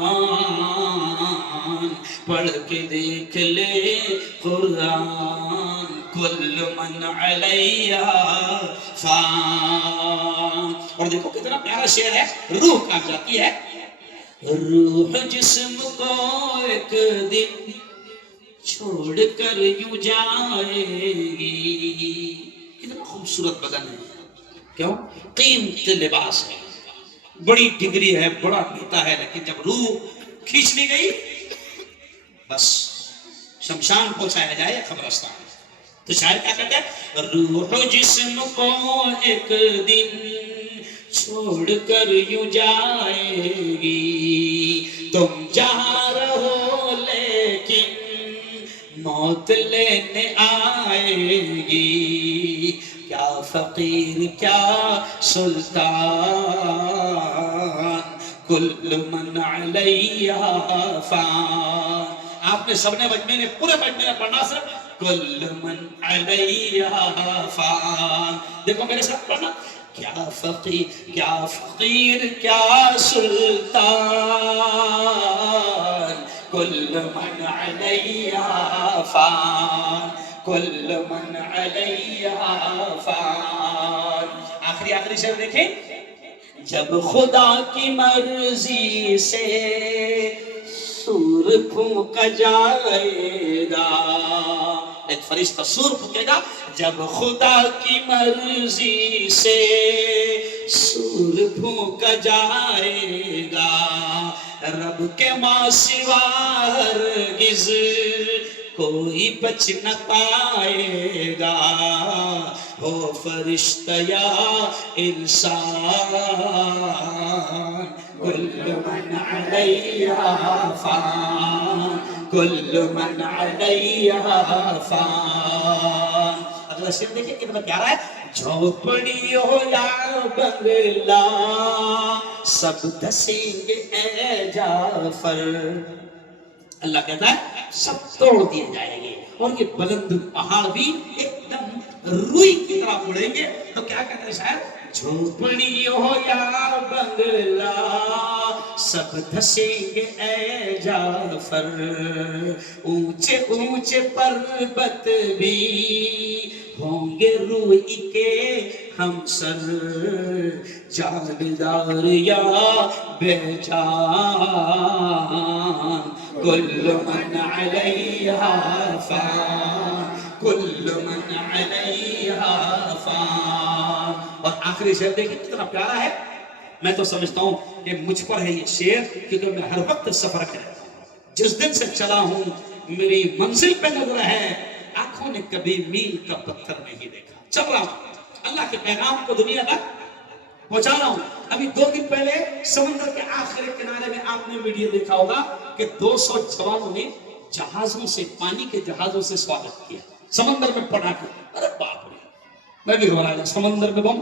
پڑھ کے دیکھ لے قرآن، کل من علیہا فان۔ اور دیکھو کتنا پیارا شعر ہے، روح کہاں جاتی ہے؟ روح جسم کو ایک دن چھوڑ کر یوں جائے گی۔ کتنا خوبصورت بدن ہے، کیوں؟ قیمتی لباس ہے، بڑی ڈگری ہے، بڑا نیتا ہے، لیکن جب روح کھینچ لی گئی بس شمشان پہنچایا جائے قبرستان۔ تو شاعر کیا کہتے ہیں؟ روح جسم کو ایک دن چھوڑ کر یوں جائے گی، تم جہاں رہو لیکن موت لینے آئے گی، کیا فقیر کیا سلطان، کل من علیہا فان۔ آپ نے سب نے مجمع نے پورے مجمع نے پڑھنا صرف کل من علیہا فان۔ دیکھو میرے ساتھ پڑھنا، کیا فقیر کیا سلطان، کل من علیہا فان، کل من علیہا فان۔ آخری شعر دیکھیں، جب خدا کی مرضی سے سور پھونکا جائے گا، ایک فرشتہ سور پھونکے گا، جب خدا کی مرضی سے سور پھونکا جائے گا، رب کے ماں سوا ہرگز کوئی بچ نہ پائے گا، ہو فرشتہ یا انسان، کل من علیہا فان، کل من علیہا فان۔ اگلا شعر دیکھیں کتنا پیارا ہے، جھوپڑی ہو یا بنگلہ سب دھسیں گے اے جعفر۔ اللہ کہتا ہے سب توڑ دیے جائیں گے، اور یہ بلند پہاڑ بھی ایک دم روئی کی طرح اڑیں گے۔ تو کیا کہتے ہیں شاید، جھوپڑی ہو یا بنگلہ سب دھسیں گے اے جعفر، اونچے اونچے پربت بھی ہوں گے روئی کے ہم سر، جاندار یا بے جان، کل من علیہا فان، کل من علیہا فان۔ اور آخری شعر دیکھیں کتنا پیارا ہے، میں تو سمجھتا ہوں کہ مجھ پر ہے یہ شعر، کیونکہ میں ہر وقت سفر کرتا ہوں، جس دن سے چلا ہوں میری منزل پہ نظر ہے، آنکھوں نے کبھی میل کا پتھر نہیں دیکھا، چل رہا ہوں اللہ کے پیغام کو دنیا تک پہنچا رہا ہوں۔ ابھی 2 دن پہلے سمندر کے آخری کنارے میں آپ نے ویڈیو دیکھا ہوگا کہ 200 جوانوں نے جہازوں سے، پانی کے جہازوں سے سواگت کیا، سمندر میں پڑا کے، ارے باپ رے، میں بھی گھبرا گیا، سمندر میں بم۔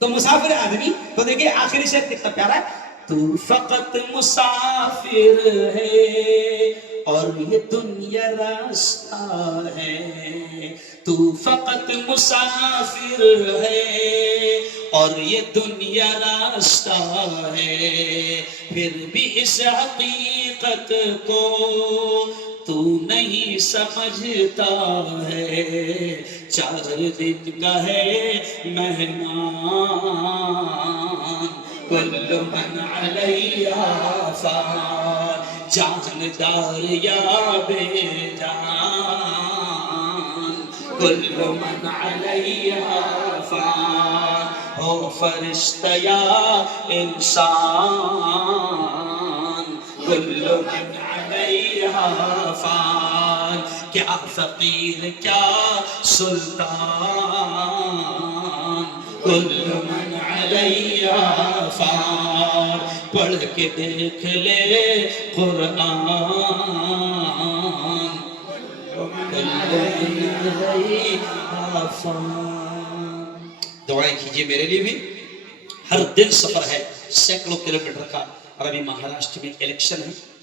تو مسافر آدمی، تو دیکھیں آخری شعر کتنا پیارا ہے، تو فقط مسافر ہے اور یہ دنیا راستہ ہے، تو فقط مسافر ہے اور یہ دنیا راستہ ہے، پھر بھی اس حقیقت کو تو نہیں سمجھتا ہے، 4 دن کا ہے مہمان، کل من علیہا فان، جاندار یا بے جان، کل من علیہا فان، ہو فرشتہ یا انسان کل من علیہا فان، کیا فقیر کیا سلطان کل من علیہا فان۔ پڑھ کے دیکھ لے قرآن کل من علیہا فان۔ دعائیں کیجئے میرے لیے بھی۔ ہر دن سفر ہے، سینکڑوں کلومیٹر کا، اور ابھی مہاراشٹر میں الیکشن ہے۔